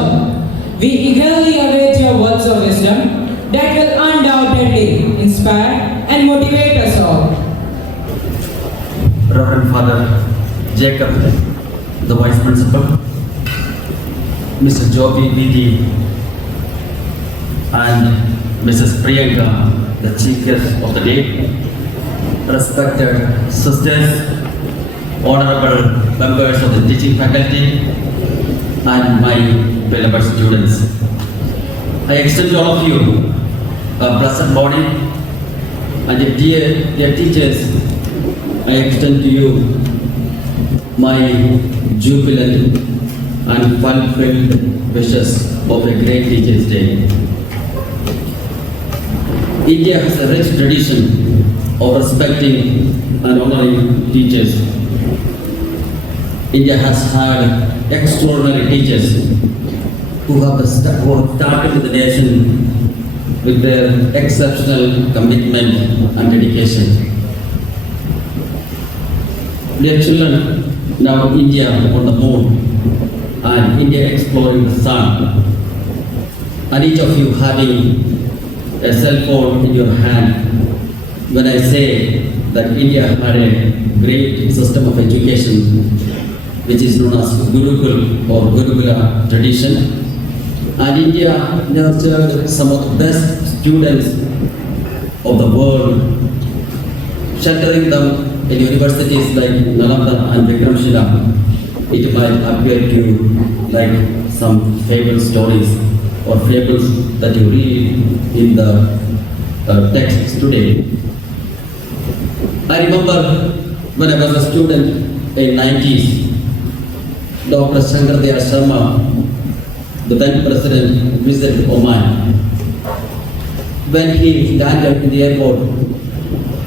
We eagerly await your words of wisdom that will undoubtedly inspire and motivate us all. Reverend Father Jacob, the Vice Principal, Mr. Joby Vidi, and Mrs. Priyanka, the Chief Guest of the day, respected sisters, honorable members of the teaching faculty, and my beloved students. I extend to all of you a blessed morning, and dear teachers, I extend to you my jubilant and fun-filled wishes of a great Teachers' Day. India has a rich tradition of respecting and honoring teachers. India has had extraordinary teachers who have started with the nation with their exceptional commitment and dedication. Dear children, now India on the moon and India exploring the sun, and each of you having a cell phone in your hand. When I say that India had a great system of education, which is known as Gurukul or Gurukula tradition, and India nurtured some of the best students of the world, sheltering them in universities like Nalanda and Vikramshila. It might appear to you like some fable stories or fables that you read in the texts today. I remember when I was a student in 90s, Dr. Shankar Dayal Sharma, the then president, visited Oman. When he landed in the airport,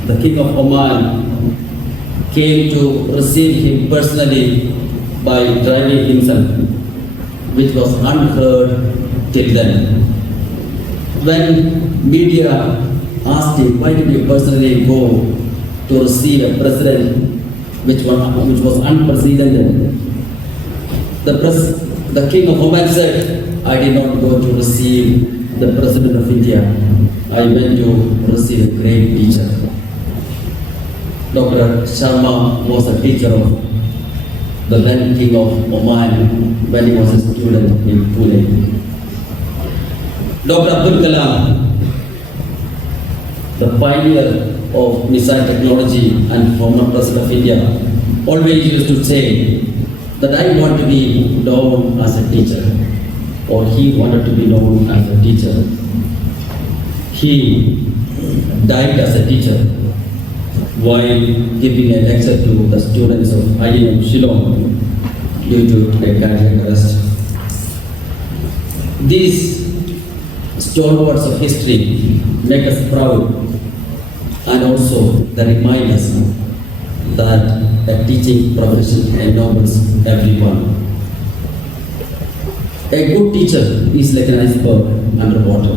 the king of Oman came to receive him personally by driving himself, which was unheard till then. When media asked him, why did you personally go to receive a president which was unprecedented? The king of Oman said, I did not go to receive the president of India. I went to receive a great teacher. Dr. Sharma was a teacher of the then king of Oman when he was a student in Pune. Dr. Abdul Kalam, the pioneer of missile technology and former president of India, always used to say that I want to be known as a teacher, or he wanted to be known as a teacher. He died as a teacher while giving a lecture to the students of IIM Shillong due to a cardiac arrest. These stalwarts of history make us proud, and also they remind us that a teaching profession ennobles everyone. A good teacher is like an iceberg underwater.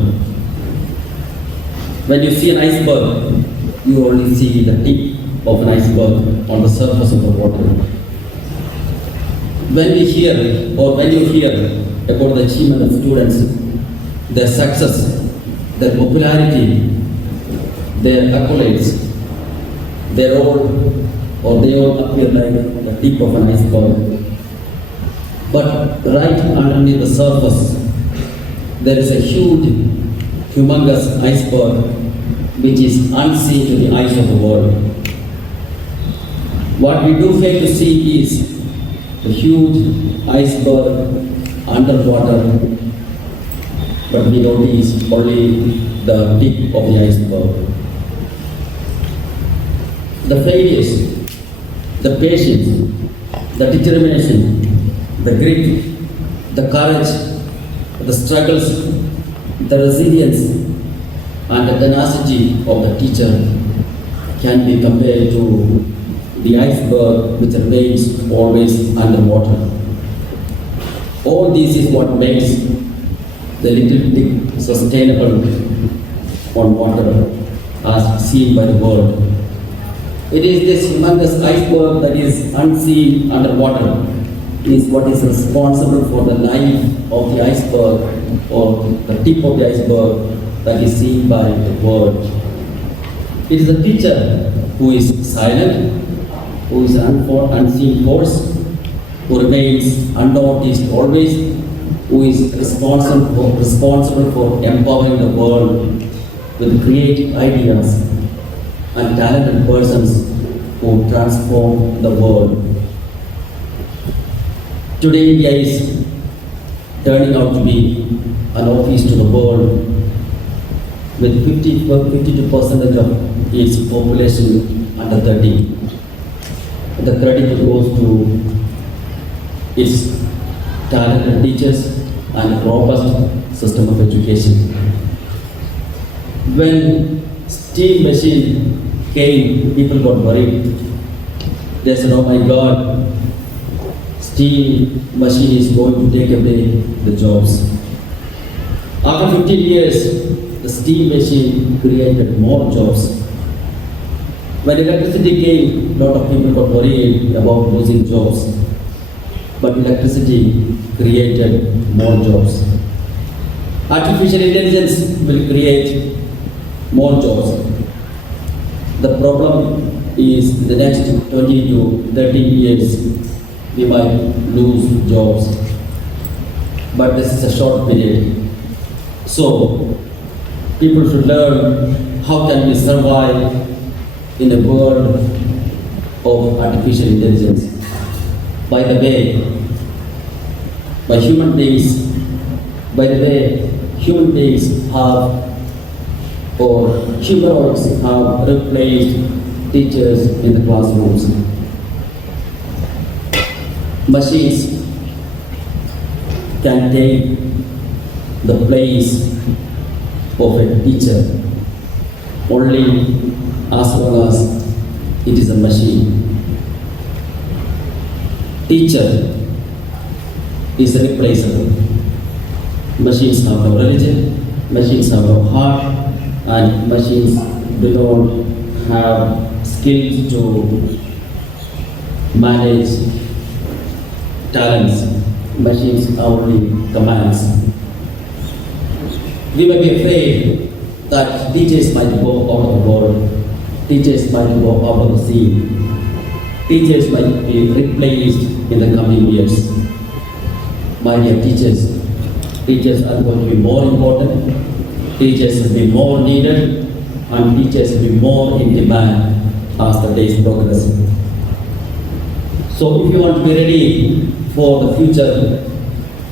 When you see an iceberg, you only see the tip of an iceberg on the surface of the water. When you hear about the achievement of students, their success, their popularity, their accolades, they all appear like the tip of an iceberg. But right underneath the surface, there is a huge, humongous iceberg which is unseen to the eyes of the world. What we do fail to see is the huge iceberg underwater, but we notice only the tip of the iceberg. The failures, the patience, the determination, the grit, the courage, the struggles, the resilience, and the tenacity of the teacher can be compared to the iceberg which remains always underwater. All this is what makes the little tick sustainable on water as seen by the world. It is this humongous iceberg that is unseen underwater is what is responsible for the life of the iceberg or the tip of the iceberg that is seen by the world. It is the teacher who is silent, who is an unseen force, who remains unnoticed always, who is responsible for empowering the world with creative ideas and talented persons who transform the world. Today India is turning out to be an office to the world with 52% of its population under 30. The credit goes to its talented teachers and robust system of education. When steam machine came, people got worried. They said, "Oh my God, steam machine is going to take away the jobs." After 15 years, the steam machine created more jobs. When electricity came, a lot of people got worried about losing jobs. But electricity created more jobs. Artificial intelligence will create more jobs. The problem is in the next 20 to 30 years, we might lose jobs. But this is a short period. So, people should learn how can we survive in a world of artificial intelligence. By the way, human beings have or humanoids have replaced teachers in the classrooms. Machines can take the place of a teacher only as long as it is a machine. Teacher is replaceable. Machines have no religion, machines have no heart, and machines do not have skills to manage talents. Machines are only commands. We may be afraid that teachers might go out of the world, teachers might go out of the scene, teachers might be replaced in the coming years. My dear teachers are going to be more important, teachers will be more needed, and teachers will be more in demand as the days progress. So if you want to be ready for the future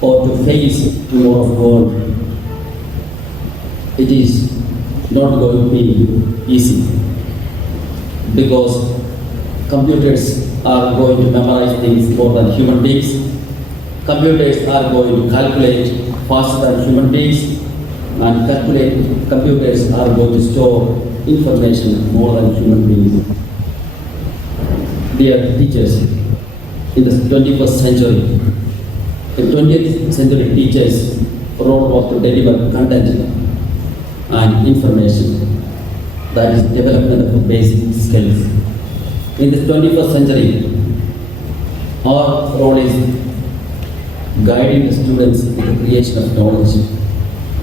or to face tomorrow's world, it is not going to be easy because computers are going to memorize things more than human beings. Computers are going to calculate faster than human beings, and computers are going to store information more than human beings. Dear teachers, in the 21st century, the 20th century teachers' role was to deliver content and information, that is development of basic skills. In the 21st century, our role is guiding the students in the creation of knowledge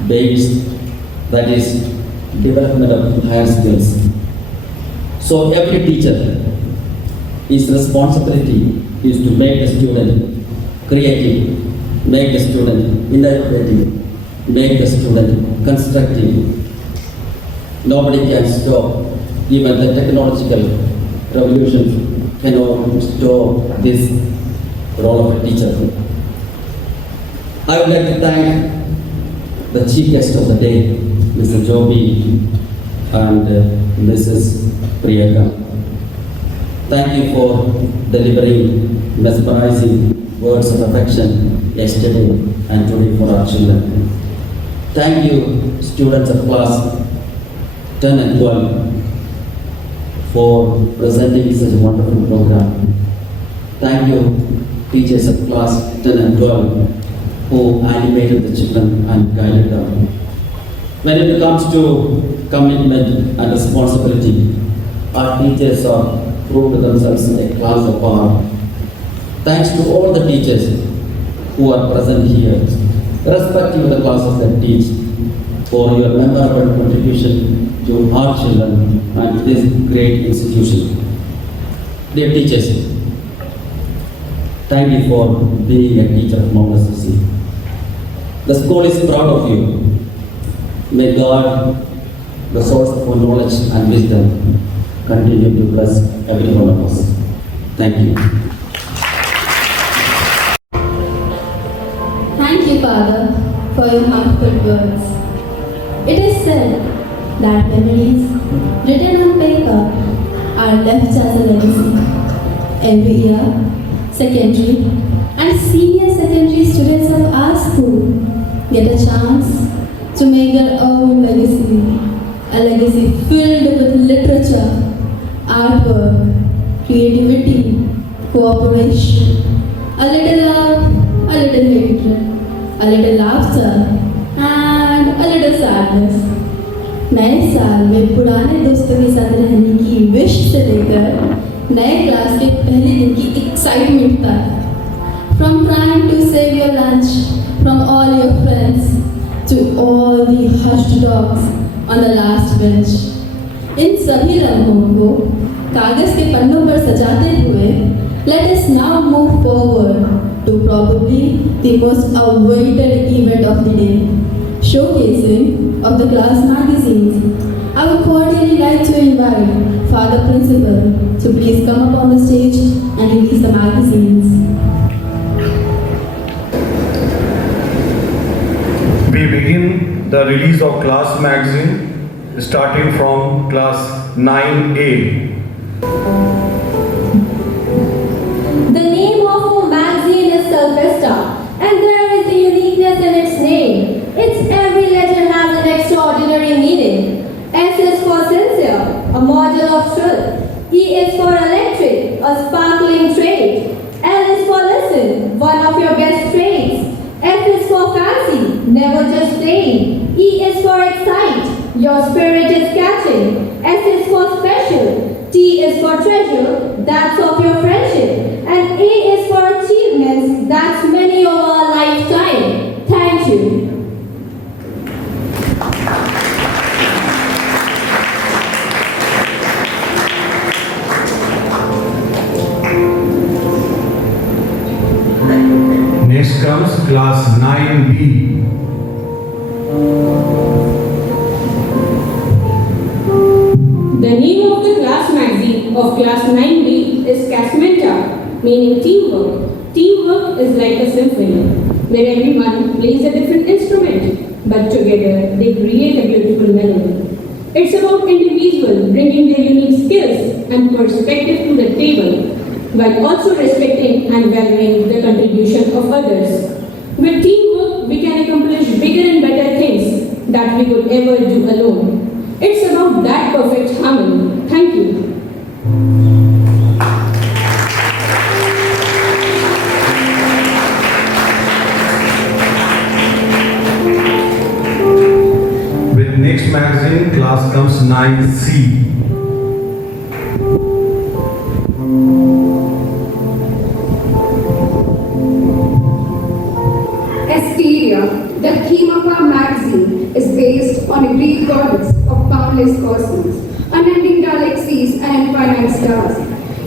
based, that is development of higher skills. So every teacher, his responsibility is to make the student creative, make the student innovative, make the student constructive. Nobody can stop, even the technological revolution cannot stop this role of a teacher. I would like to thank the chief guest of the day, Mr. Joby and Mrs. Priyanka. Thank you for delivering mesmerizing words of affection yesterday and today for our children. Thank you, students of class 10 and 12, for presenting such a wonderful program. Thank you, teachers of class 10 and 12, who animated the children and guided them. When it comes to commitment and responsibility, our teachers are proved themselves a class apart. Thanks to all the teachers who are present here, irrespective of the classes that teach, for your memorable contribution to our children and this great institution. Dear teachers, thank you for being a teacher of Mount SSC. The school is proud of you. May God, the source of our knowledge and wisdom, continue to bless every one of us. Thank you. Thank you, Father, for your heartfelt words. It is said that memories written on paper are left as a legacy. Every year, secondary and senior secondary students of our school get a chance to make their own legacy. A legacy filled with literature, artwork, creativity, cooperation, a little love, a little hatred, a little laughter, and a little sadness. नए साल में पुराने दोस्तों के साथ रहने की wish से लेकर नए क्लास के पहले दिन की एक्साइटमेंट तक, from trying to save your lunch from all your friends to all the hushed talks on the last bench. इन सभी लम्हों को कागज के पन्नों पर सजाते हुए let us now move forward to probably the most awaited event of the day, showcasing of the class magazines. I would cordially like to invite Father Principal to please come up on the stage and release the magazines. We begin the release of class magazine starting from class 9A. The name of our magazine is Self-Vesta, and there is a uniqueness in its name. Its every letter has an extraordinary meaning. S is for sincere, a model of truth. E is for electric, a sparkling trait. L is for listen, one of your best traits. F is for fancy, never just plain. E is for excite, your spirit is catching. S is for special, T is for treasure, that's of your friendship. And A is for achievements, that's many over a lifetime. Thank you. Next comes class 9B. The name of the class magazine of class 9B is Casmenta, meaning teamwork. Teamwork is like a symphony, where everyone plays a different instrument, but together they create a beautiful melody. It's about individuals bringing their unique skills and perspective to the table, while also respecting and valuing the contribution of others. With teamwork, we can accomplish bigger and better things that we could ever do alone. It's about that perfect harmony. Thank you. With next magazine, class comes 9C. Asteria, the theme of our magazine, is based on a Greek goddess of boundless cosmos, unending galaxies and infinite stars.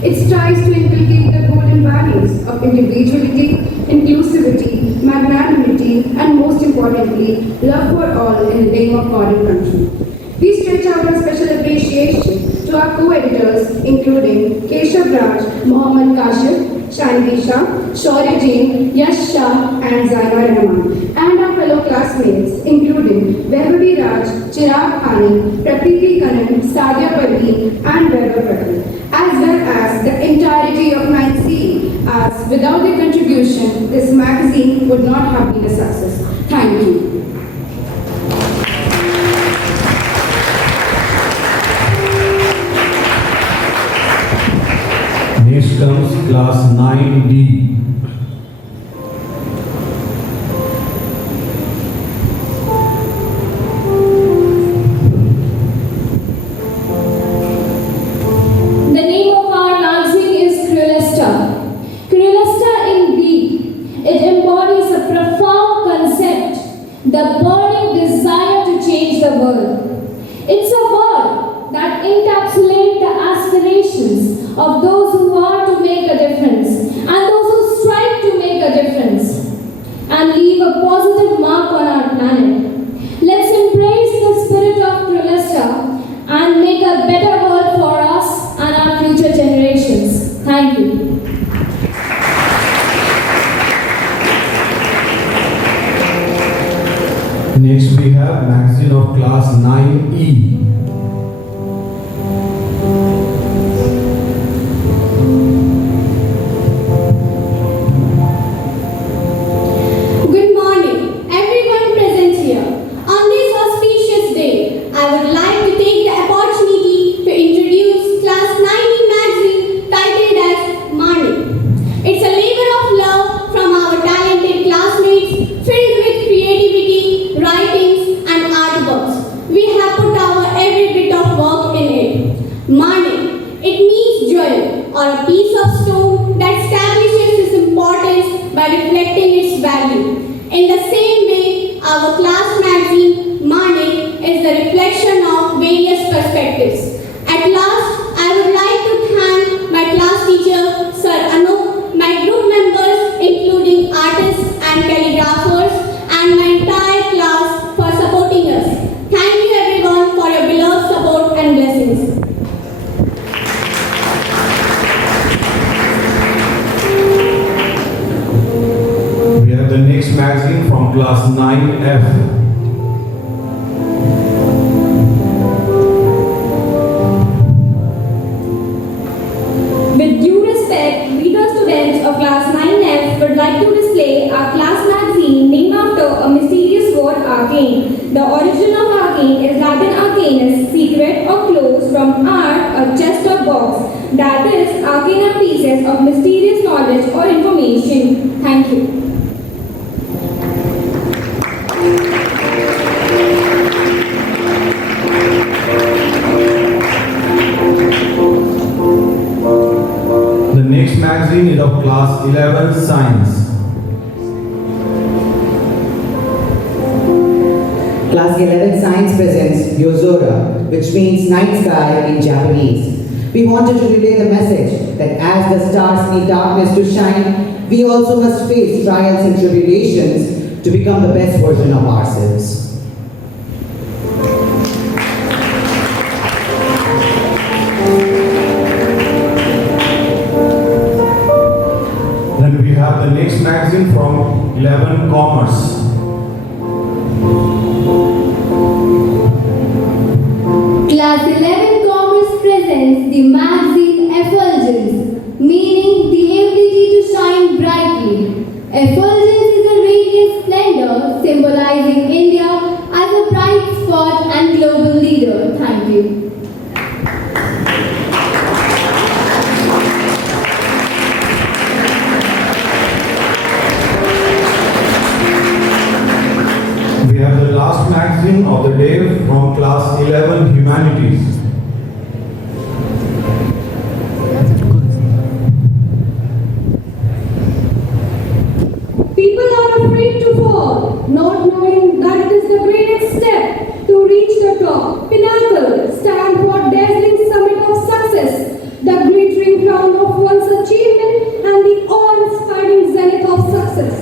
It strives to inculcate the golden values of individuality, inclusivity, magnanimity, and most importantly, love for all in the name of God and country. We stretch out our special appreciation to our co-editors, including Keshav Raj, Mohammad Kashif, Shanvi Shah, Shaurya Jain, Yash Shah and Zaina Rahman, and our fellow classmates including Vaibhavi Raj, Chirag Khani, Prakriti Kanan, Sadia Parveen and Vaibhav Prakhar, as well as the entirety of 9C, as without their contribution, this magazine would not have been a success. Thank you. Next comes class 9D. The name of our magazine is Cruelesta. Cruelesta indeed. It embodies a profound concept, the burning desire to change the world. It's a word that encapsulates the aspirations of those who are to make a difference and those who strive to make a difference and leave a positive mark on our planet. Let's embrace the spirit of Cruelesta and make a better world for us and our future generations. Thank you. Next we have magazine of class 9E. Good morning, everyone present here. On this auspicious day, I would like to take the opportunity to introduce Class 9E magazine titled as Marnik. It's a labor of love from our talented classmates filled with creativity, writings and artworks. We have put our every bit of work in it. Marnik, it means jewel or a piece of stone that establishes its importance by reflecting its value. In the same way, our class magazine, Marnik, is the reflection of various perspectives. At last, I would like to thank my class teacher, Sir Anup, my group members, including artists and calligraphers, and my entire class for supporting us. Thank you everyone for your beloved support and blessings. We have the next magazine from class 9F. With due respect, we the students of class 9F would like to display our class magazine named after a mysterious word arcane. The origin of arcane is Latin arcanus, secret or closed, from art, a chest or box. That is, arcane are pieces of mysterious knowledge or information. Thank you. The next magazine is of class 11 Science. Class 11 Science presents Yozora, which means night sky in Japanese. We wanted to relay the message that as the stars need darkness to shine, we also must face trials and tribulations to become the best version of ourselves. Then we have the next magazine from 11 Commerce. Class 11 Commerce presents the magazine Effulgence, meaning the ability to shine brightly. Effulgence is a radiant splendor symbolizing India as a bright spot and global leader. Thank you. We have the last magazine of the day from class 11 Humanities. People are afraid to fall, not knowing that it is the greatest step to reach the top, pinnacle, stand for dazzling summit of success, the glittering crown of one's achievement and the awe-inspiring zenith of success.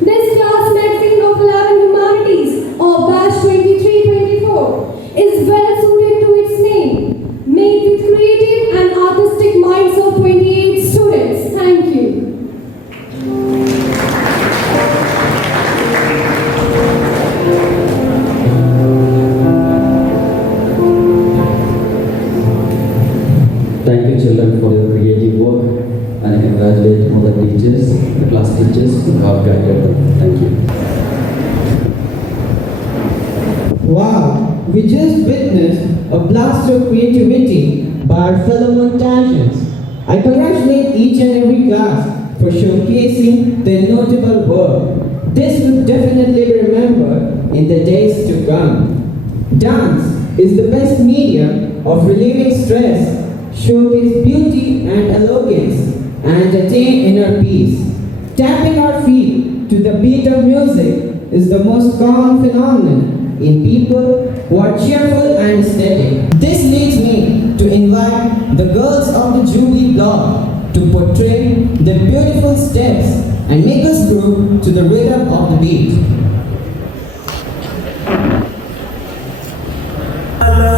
This class magazine of 11 Humanities of batch 23-24 is well suited to its name. the teachers, the class teachers who have guided them. Thank you. Wow, we just witnessed a blast of creativity by our fellow Montagians. I congratulate each and every class for showcasing their notable work. This will definitely be remembered in the days to come. Dance is the best medium of relieving stress, showcase beauty and elegance, and attain inner peace. Tapping our feet to the beat of music is the most common phenomenon in people who are cheerful and steady. This leads me to invite the girls of the Jubilee block to portray their beautiful steps and make us groove to the rhythm of the beat. I'm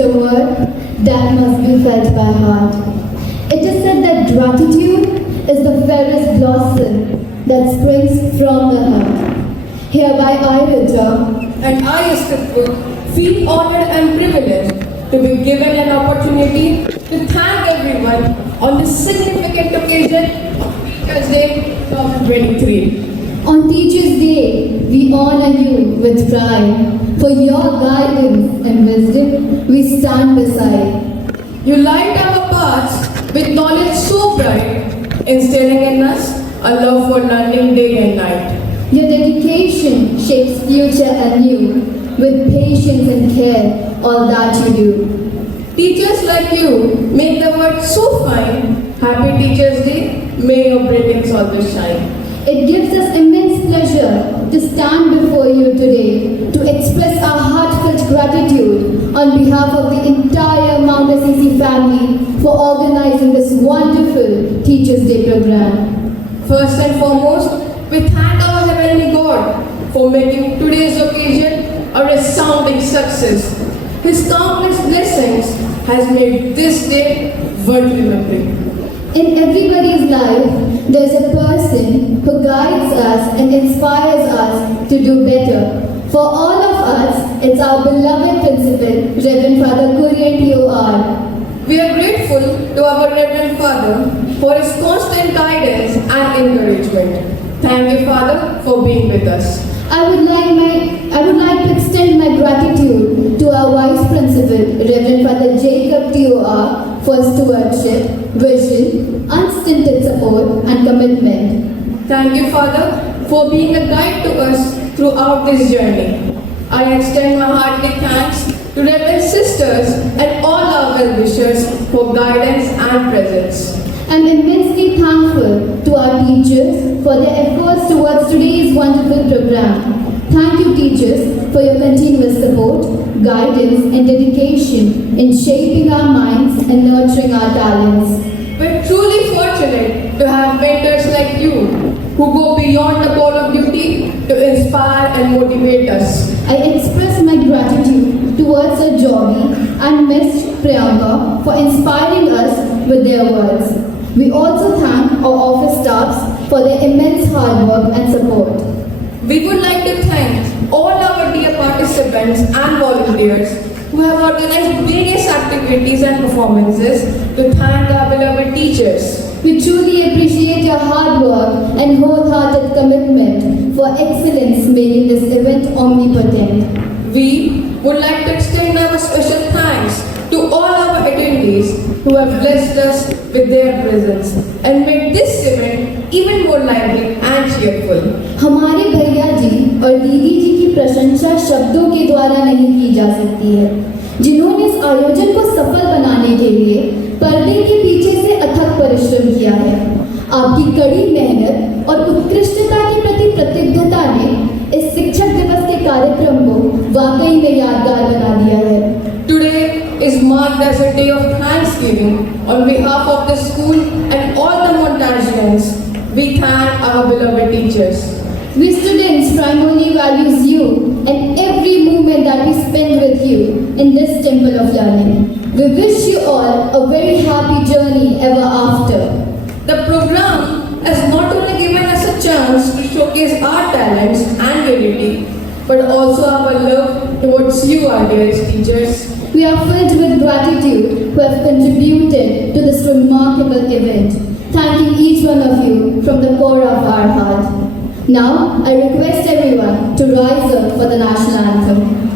a word that must be felt by heart. It is said that gratitude is the fairest blossom that springs from the heart. Hereby I, Rija, and I, Istitpur, feel honored and privileged to be given an opportunity to thank everyone on this significant occasion of Teachers' Day 2023. On Teachers' Day, we honor you with pride. For your guidance and wisdom, we stand beside. You light our paths with knowledge so bright, instilling in us a love for learning day and night. Your dedication shapes future anew. With patience and care, all that you do. Teachers like you make the world so fine. Happy Teachers' Day, may your brilliance always shine. It gives us immense pleasure to stand before you today to express our heartfelt gratitude on behalf of the entire Mount Assisi family for organizing this wonderful Teachers' Day program. First and foremost, we thank our Heavenly God for making today's occasion a resounding success. His countless blessings has made this day worth remembering. In everybody's life, there's a person who guides us and inspires us to do better. For all of us, it's our beloved principal, Reverend Father Kurian TOR. We are grateful to our Reverend Father for his constant guidance and encouragement. Thank you, Father, for being with us. I would like to extend my gratitude to our Vice Principal, Reverend Father Jacob TOR, for stewardship, vision, unstinted support and commitment. Thank you, Father, for being a guide to us throughout this journey. I extend my hearty thanks to Reverend Sisters and all our well-wishers for guidance and presence. I'm immensely thankful to our teachers for their efforts towards today's wonderful program. Thank you, teachers, for your continuous support, guidance and dedication in shaping our minds and nurturing our talents. We're truly fortunate to have mentors like you who go beyond the call of duty to inspire and motivate us. I express my gratitude towards our Jovi and Miss Priyanka for inspiring us with their words. We also thank our office staffs for their immense hard work and support. We would like to thank all our dear participants and volunteers who have organized various activities and performances to thank our beloved teachers. We truly appreciate your hard work and wholehearted commitment for excellence making this event omnipotent. We would like to extend our special thanks to all our attendees who have blessed us with their presence and made this event even more lively and cheerful. हमारे भैया जी और दीदी जी की प्रशंसा शब्दों के द्वारा नहीं की जा सकती है, जिन्होंने इस आयोजन को सफल बनाने के लिए पर्दे के पीछे से अथक परिश्रम किया है। आपकी कड़ी मेहनत और उत्कृष्टता के प्रति प्रतिबद्धता ने इस शिक्षक दिवस के कार्यक्रम को वाकई में यादगार बना दिया है। Today is marked as a day of thanksgiving on behalf of the school and all the Montagians. We thank our beloved teachers. We students primarily values you and every moment that we spend with you in this temple of learning. We wish you all a very happy journey ever after. The program has not only given us a chance to showcase our talents and ability, but also our love towards you, our dearest teachers. We are filled with gratitude who have contributed to this remarkable event, thanking each one of you from the core of our heart. Now, I request everyone to rise up for the national anthem.